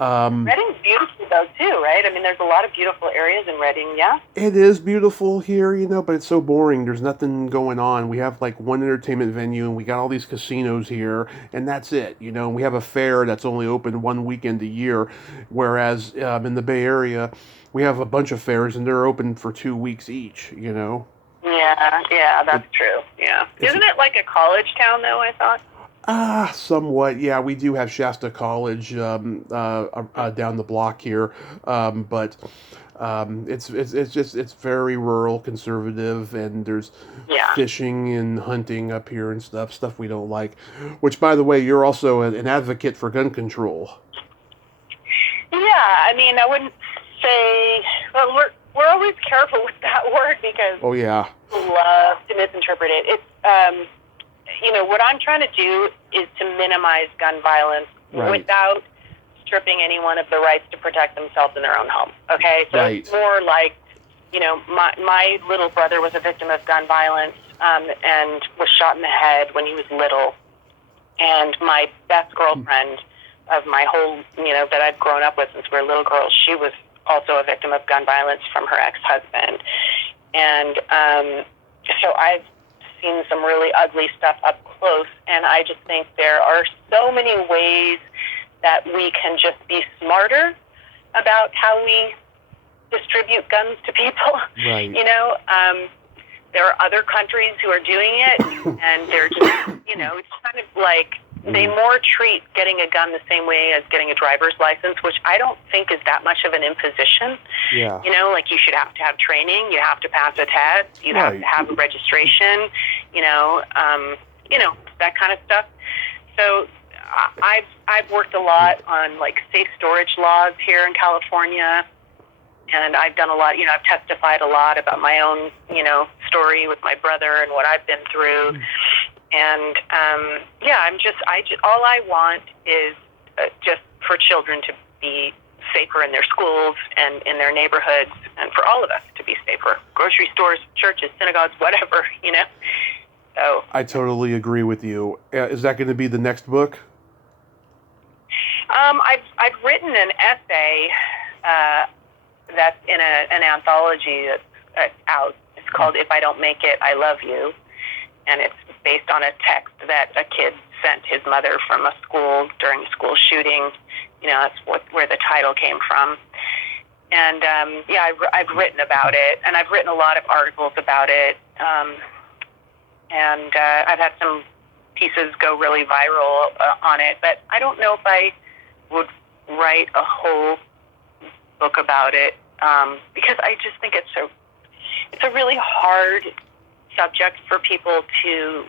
Redding's beautiful though too, right? I mean, there's a lot of beautiful areas in Redding. Yeah. It is beautiful here, but it's so boring. There's nothing going on. We have like one entertainment venue, and we got all these casinos here, and that's it. And we have a fair that's only open one weekend a year, whereas in the Bay Area, we have a bunch of fairs, and they're open for 2 weeks each. Yeah, that's true. Yeah. Isn't it like a college town though, I thought? Somewhat. Yeah, we do have Shasta College down the block here, but it's very rural, conservative, and there's fishing and hunting up here and stuff we don't like. Which, by the way, you're also an advocate for gun control. Yeah, I mean, I wouldn't say. Well, we're always careful with that word because Oh, yeah. people love to misinterpret it. It's, what I'm trying to do is to minimize gun violence without stripping anyone of the rights to protect themselves in their own home. Okay? So it's more like, my little brother was a victim of gun violence and was shot in the head when he was little. And my best girlfriend of my whole, that I've grown up with since we were little girls, she was also a victim of gun violence from her ex-husband. And so I've seen some really ugly stuff up close, and I just think there are so many ways that we can just be smarter about how we distribute guns to people. Right. There are other countries who are doing it, and they're just, it's kind of like they more treat getting a gun the same way as getting a driver's license, which I don't think is that much of an imposition. Yeah. Like you should have to have training, you have to pass a test, you have to have a registration, that kind of stuff. So I've worked a lot on like safe storage laws here in California. And I've done a lot, I've testified a lot about my own, story with my brother and what I've been through. And, all I want is just for children to be safer in their schools and in their neighborhoods, and for all of us to be safer. Grocery stores, churches, synagogues, whatever, So I totally agree with you. Is that going to be the next book? I've written an essay, that's in an anthology that's out. It's called If I Don't Make It, I Love You. And it's based on a text that a kid sent his mother from a school during a school shooting. That's where the title came from. And, I've written about it, and I've written a lot of articles about it. And I've had some pieces go really viral on it, but I don't know if I would write a whole book about it, because I just think it's a really hard subject for people to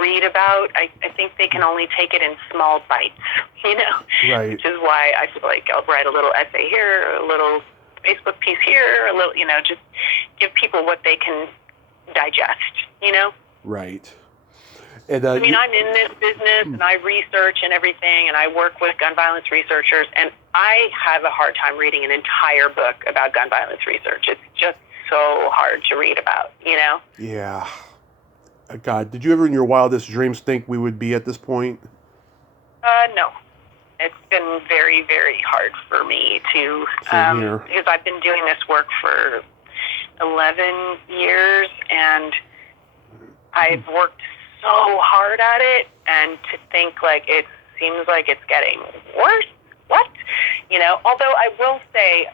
read about. I think they can only take it in small bites, Right. Which is why I feel like I'll write a little essay here, a little Facebook piece here, a little, just give people what they can digest, Right. And, I'm in this business, and I research and everything, and I work with gun violence researchers, and I have a hard time reading an entire book about gun violence research. It's just so hard to read about, Yeah. God, did you ever in your wildest dreams think we would be at this point? No. It's been very, very hard for me to, because I've been doing this work for 11 years, and I've worked so hard at it, and to think like it seems like it's getting worse. What? Although I will say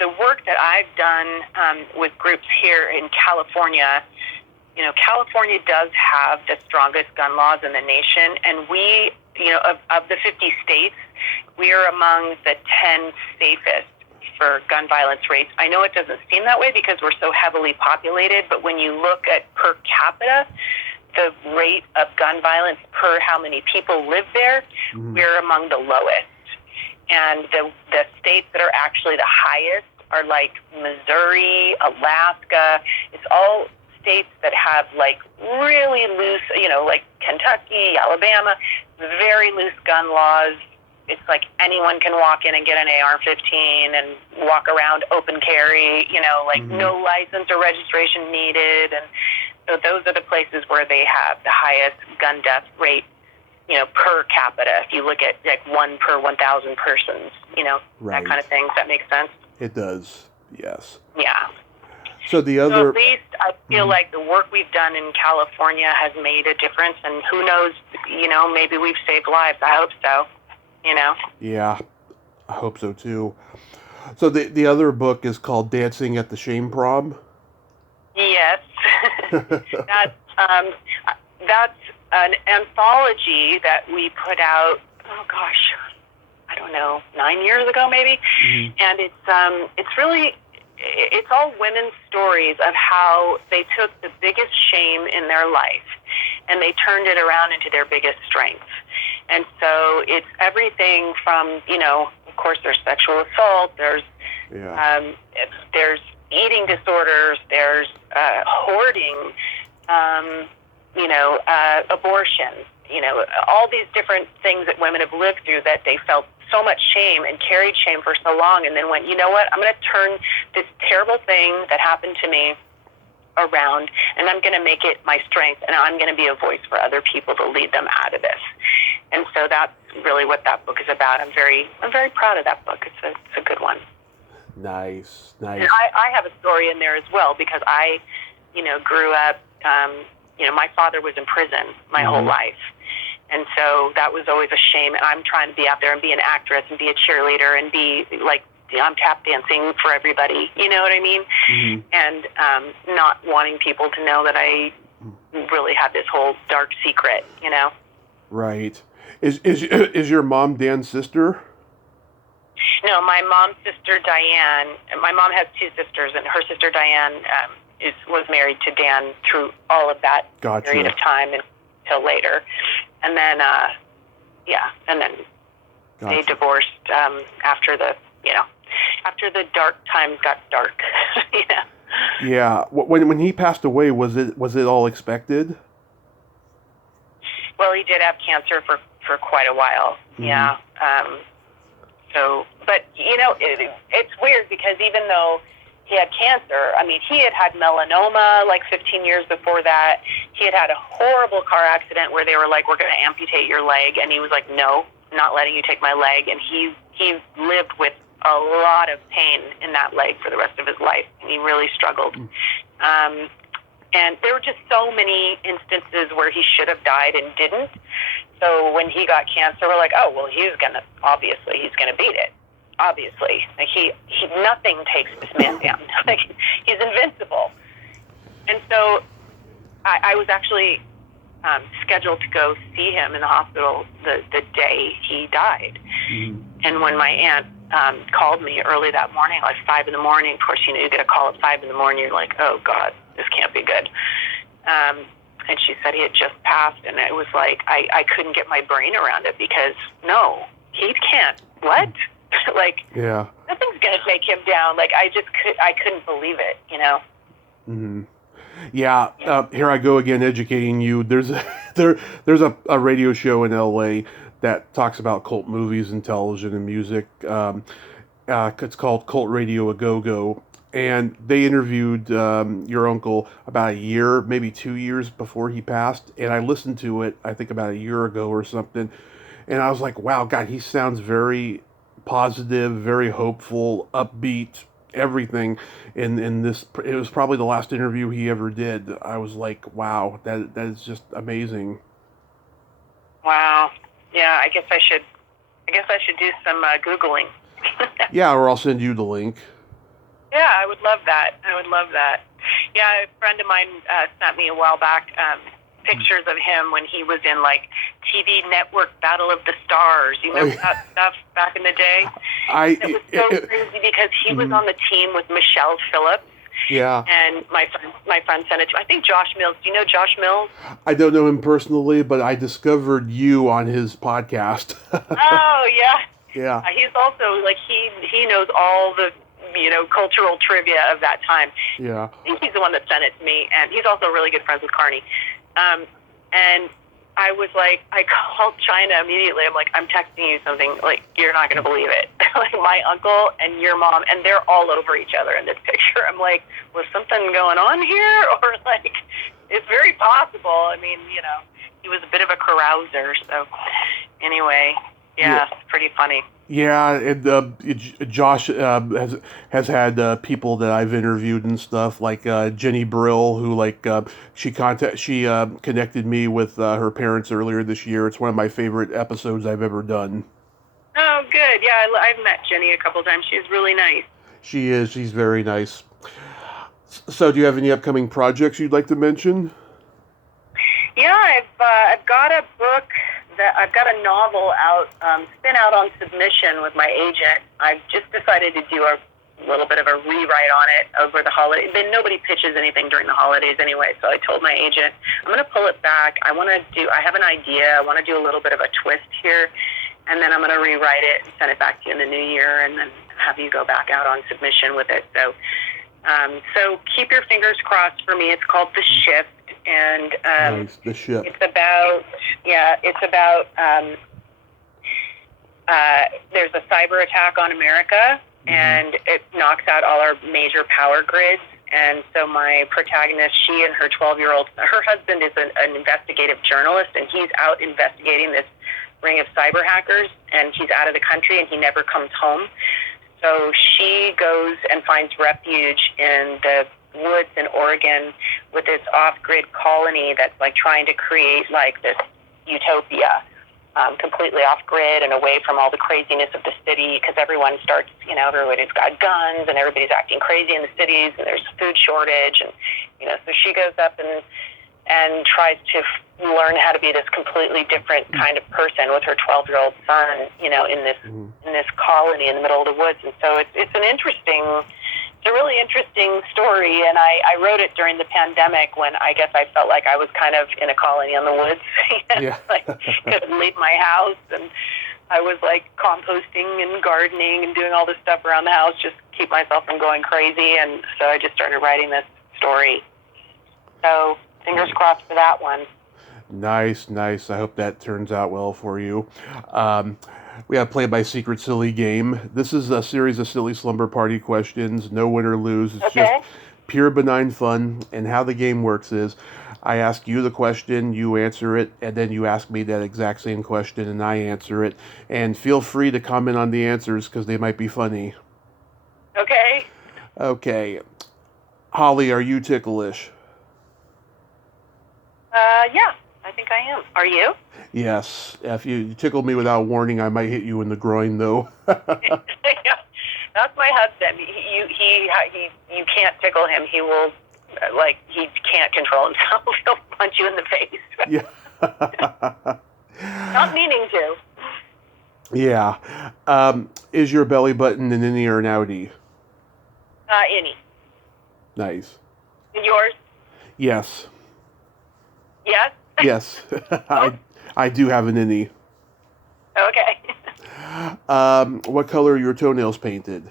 the work that I've done with groups here in California, California does have the strongest gun laws in the nation, and we, of the 50 states, we are among the 10 safest for gun violence rates. I know it doesn't seem that way because we're so heavily populated, but when you look at per capita, the rate of gun violence per how many people live there, we're among the lowest. And the states that are actually the highest are like Missouri, Alaska. It's all states that have like really loose, like Kentucky, Alabama, very loose gun laws. It's like anyone can walk in and get an AR-15 and walk around open carry, no license or registration needed. And so those are the places where they have the highest gun death rate, per capita. If you look at like 1 per 1,000 persons, that kind of thing. Does that make sense? It does, yes. Yeah. So at least I feel like the work we've done in California has made a difference, and who knows, maybe we've saved lives. I hope so, Yeah, I hope so too. So the other book is called Dancing at the Shame Prom? Yes. That's an anthology that we put out, oh gosh, I don't know, 9 years ago maybe. And it's really, it's all women's stories of how they took the biggest shame in their life and they turned it around into their biggest strength. And so it's everything from, of course there's sexual assault, there's eating disorders, there's hoarding, abortion, all these different things that women have lived through that they felt so much shame and carried shame for so long, and then went, you know what, I'm going to turn this terrible thing that happened to me around, and I'm going to make it my strength, and I'm going to be a voice for other people to lead them out of this. And so that's really what that book is about. I'm very proud of that book. It's a good one. Nice. And I have a story in there as well, because I, grew up, my father was in prison my whole life. And so that was always a shame. And I'm trying to be out there and be an actress and be a cheerleader and be like, I'm tap dancing for everybody. You know what I mean? Mm-hmm. And not wanting people to know that I really had this whole dark secret, Right. Is your mom Dan's sister? No, my mom's sister Diane. My mom has two sisters, and her sister Diane was married to Dan through all of that period of time until later, and then they divorced after the dark times got dark. Yeah. When he passed away, was it all expected? Well, he did have cancer for quite a while. Mm-hmm. Yeah. But it's weird, because even though he had cancer, I mean, he had melanoma like 15 years before that. He had a horrible car accident where they were like, we're going to amputate your leg. And he was like, no, not letting you take my leg. And he lived with a lot of pain in that leg for the rest of his life. And he really struggled. And there were just so many instances where he should have died and didn't. So when he got cancer, we're like, oh, well, he's going to beat it. Obviously. Like nothing takes this man down. Like, he's invincible. And so I was actually scheduled to go see him in the hospital the day he died. Mm-hmm. And when my aunt called me early that morning, like 5 a.m, of course, you get a call at 5 a.m, you're like, oh, God, this can't be good. And she said he had just passed, and it was like, I couldn't get my brain around it, because, no, he can't. What? Like, yeah, nothing's going to take him down. Like, I couldn't believe it, Mm-hmm. Yeah, here I go again educating you. There's a radio show in L.A. that talks about cult movies and television and music. It's called Cult Radio A Go-Go. And they interviewed your uncle about a year, maybe 2 years before he passed. And I listened to it, I think about a year ago or something. And I was like, wow, God, he sounds very positive, very hopeful, upbeat, everything. In this, it was probably the last interview he ever did. I was like, wow, that is just amazing. Wow. Yeah, I guess I should do some Googling. Yeah, or I'll send you the link. Yeah, I would love that. Yeah, a friend of mine sent me a while back pictures of him when he was in like TV network Battle of the Stars. You remember that stuff back in the day? It was so crazy, because he was on the team with Michelle Phillips. Yeah. And my friend sent it to me. I think Josh Mills. Do you know Josh Mills? I don't know him personally, but I discovered you on his podcast. Oh, yeah. Yeah. He's also like, he knows all the cultural trivia of that time. Yeah. I think he's the one that sent it to me, and he's also really good friends with Carney. And I was like, I called China immediately. I'm like, I'm texting you something, like, you're not going to believe it. Like, my uncle and your mom, and they're all over each other in this picture. I'm like, was something going on here? Or like, it's very possible. I mean, he was a bit of a carouser. So anyway, yeah. It's pretty funny. Yeah, and Josh has had people that I've interviewed and stuff, like Jenny Brill, who she connected me with her parents earlier this year. It's one of my favorite episodes I've ever done. Oh, good. Yeah, I've met Jenny a couple times. She's really nice. She is. She's very nice. So, do you have any upcoming projects you'd like to mention? Yeah, I've got a book. I've got a novel out, it's been out on submission with my agent. I've just decided to do a little bit of a rewrite on it over the holidays. Then nobody pitches anything during the holidays anyway, so I told my agent, I'm going to pull it back. I have an idea. I want to do a little bit of a twist here, and then I'm going to rewrite it and send it back to you in the new year, and then have you go back out on submission with it. So So keep your fingers crossed for me. It's called The Shift, and Nice, The Shift. it's about there's a cyber attack on America, and it knocks out all our major power grids. And so my protagonist, she and her 12-year-old, her husband is an investigative journalist, and he's out investigating this ring of cyber hackers, and he's out of the country, and he never comes home. So she goes and finds refuge in the woods in Oregon with this off-grid colony that's like trying to create like this utopia, completely off-grid and away from all the craziness of the city, because everyone starts, everybody's got guns and everybody's acting crazy in the cities, and there's a food shortage, and so she goes up and tries to learn how to be this completely different kind of person with her 12-year-old son, in this colony in the middle of the woods. And so it's a really interesting story, and I wrote it during the pandemic when I guess I felt like I was kind of in a colony in the woods. Yeah. Like, couldn't leave my house, and I was like composting and gardening and doing all this stuff around the house just to keep myself from going crazy, and so I just started writing this story. So fingers crossed for that one. Nice. I hope that turns out well for you. We have Play by Secret Silly Game. This is a series of silly slumber party questions. No win or lose. It's just pure benign fun. And how the game works is I ask you the question, you answer it, and then you ask me that exact same question and I answer it. And feel free to comment on the answers because they might be funny. Okay. Hollye, are you ticklish? Yeah, I think I am. Are you? Yes. If you tickle me without warning, I might hit you in the groin, though. That's my husband. You can't tickle him. He will, he can't control himself. He'll punch you in the face. Yeah. Not meaning to. Yeah. Is your belly button an innie or an outie? Innie. Nice. And yours? Yes. Yes? Yes. I do have an innie. Okay. What color are your toenails painted?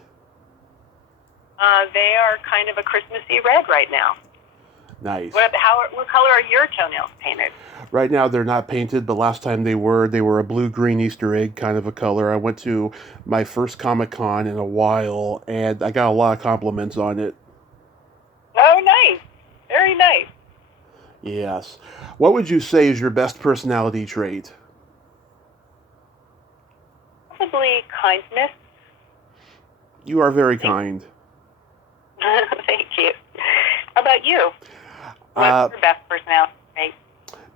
They are kind of a Christmassy red right now. Nice. What color are your toenails painted? Right now they're not painted, but last time they were a blue-green Easter egg kind of a color. I went to my first Comic-Con in a while, and I got a lot of compliments on it. Oh, nice. Very nice. Yes. What would you say is your best personality trait? Probably kindness. You are very kind. Thank you. How about you? What's your best personality trait?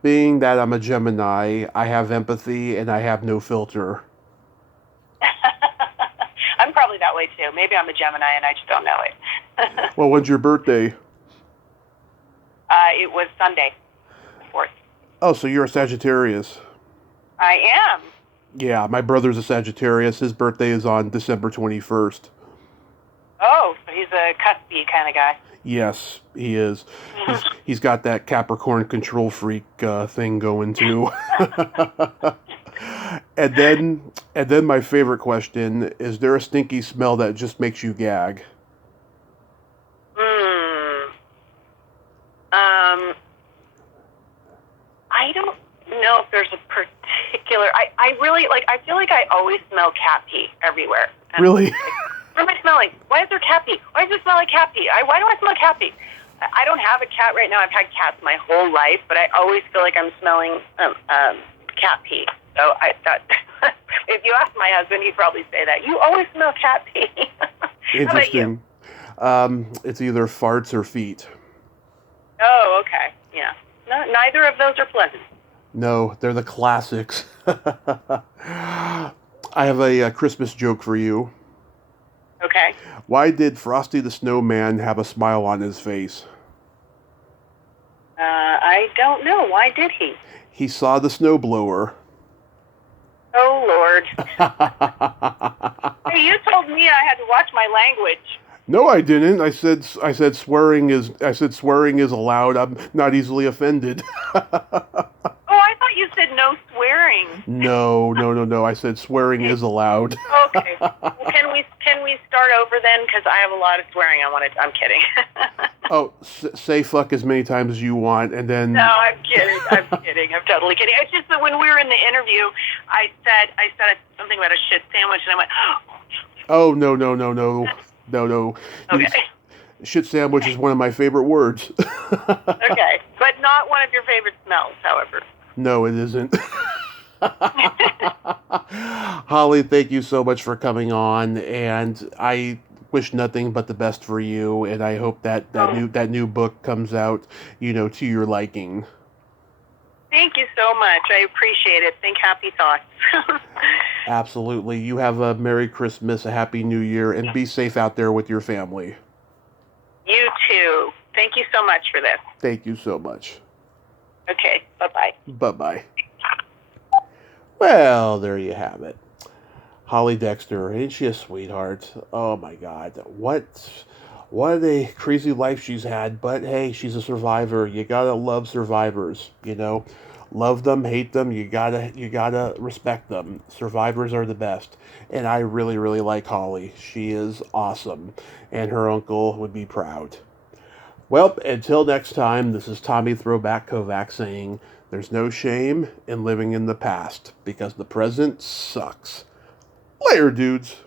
Being that I'm a Gemini, I have empathy and I have no filter. I'm probably that way too. Maybe I'm a Gemini and I just don't know it. Well, when's your birthday? It was Sunday, the 4th. Oh, so you're a Sagittarius. I am. Yeah, my brother's a Sagittarius. His birthday is on December 21st. Oh, so he's a cuspy kind of guy. Yes, he is. He's got that Capricorn control freak thing going too. And then my favorite question, is there a stinky smell that just makes you gag? I don't know if there's a particular... I really, I feel like I always smell cat pee everywhere. And Really? What am I smelling? Why is there cat pee? Why does it smell like cat pee? Why do I smell cat pee? I don't have a cat right now. I've had cats my whole life, but I always feel like I'm smelling cat pee. So I thought, if you ask my husband, he'd probably say that. You always smell cat pee. Interesting. It's either farts or feet. Oh, okay. Yeah. No, neither of those are pleasant. No, they're the classics. I have a Christmas joke for you. Okay. Why did Frosty the Snowman have a smile on his face? I don't know. Why did he? He saw the snowblower. Oh, Lord. Hey, you told me I had to watch my language. No, I didn't. I said swearing is allowed. I'm not easily offended. Oh, I thought you said no swearing. No. I said swearing is allowed. Okay. Well, can we we start over then? Because I have a lot of swearing I want to. I'm kidding. Oh, say fuck as many times as you want, and then... No, I'm kidding. I'm kidding. I'm totally kidding. It's just that when we were in the interview, I said something about a shit sandwich, and I went, Oh, no. okay. Shit sandwich is one of my favorite words. Okay, but not one of your favorite smells, however. No, it isn't. Hollye, thank you so much for coming on, and I wish nothing but the best for you, and I hope that new book comes out, to your liking. Thank you so much. I appreciate it. Think happy thoughts. Absolutely. You have a Merry Christmas, a Happy New Year, and be safe out there with your family. You too. Thank you so much for this. Thank you so much. Okay, bye-bye. Bye-bye. Well, there you have it. Hollye Dexter, ain't she a sweetheart? Oh my God. What a crazy life she's had, but hey, she's a survivor. You gotta love survivors, Love them, hate them, you gotta respect them. Survivors are the best. And I really, really like Hollye. She is awesome. And her uncle would be proud. Well, until next time, this is Tommy Throwback Kovac saying, there's no shame in living in the past, because the present sucks. Later, dudes.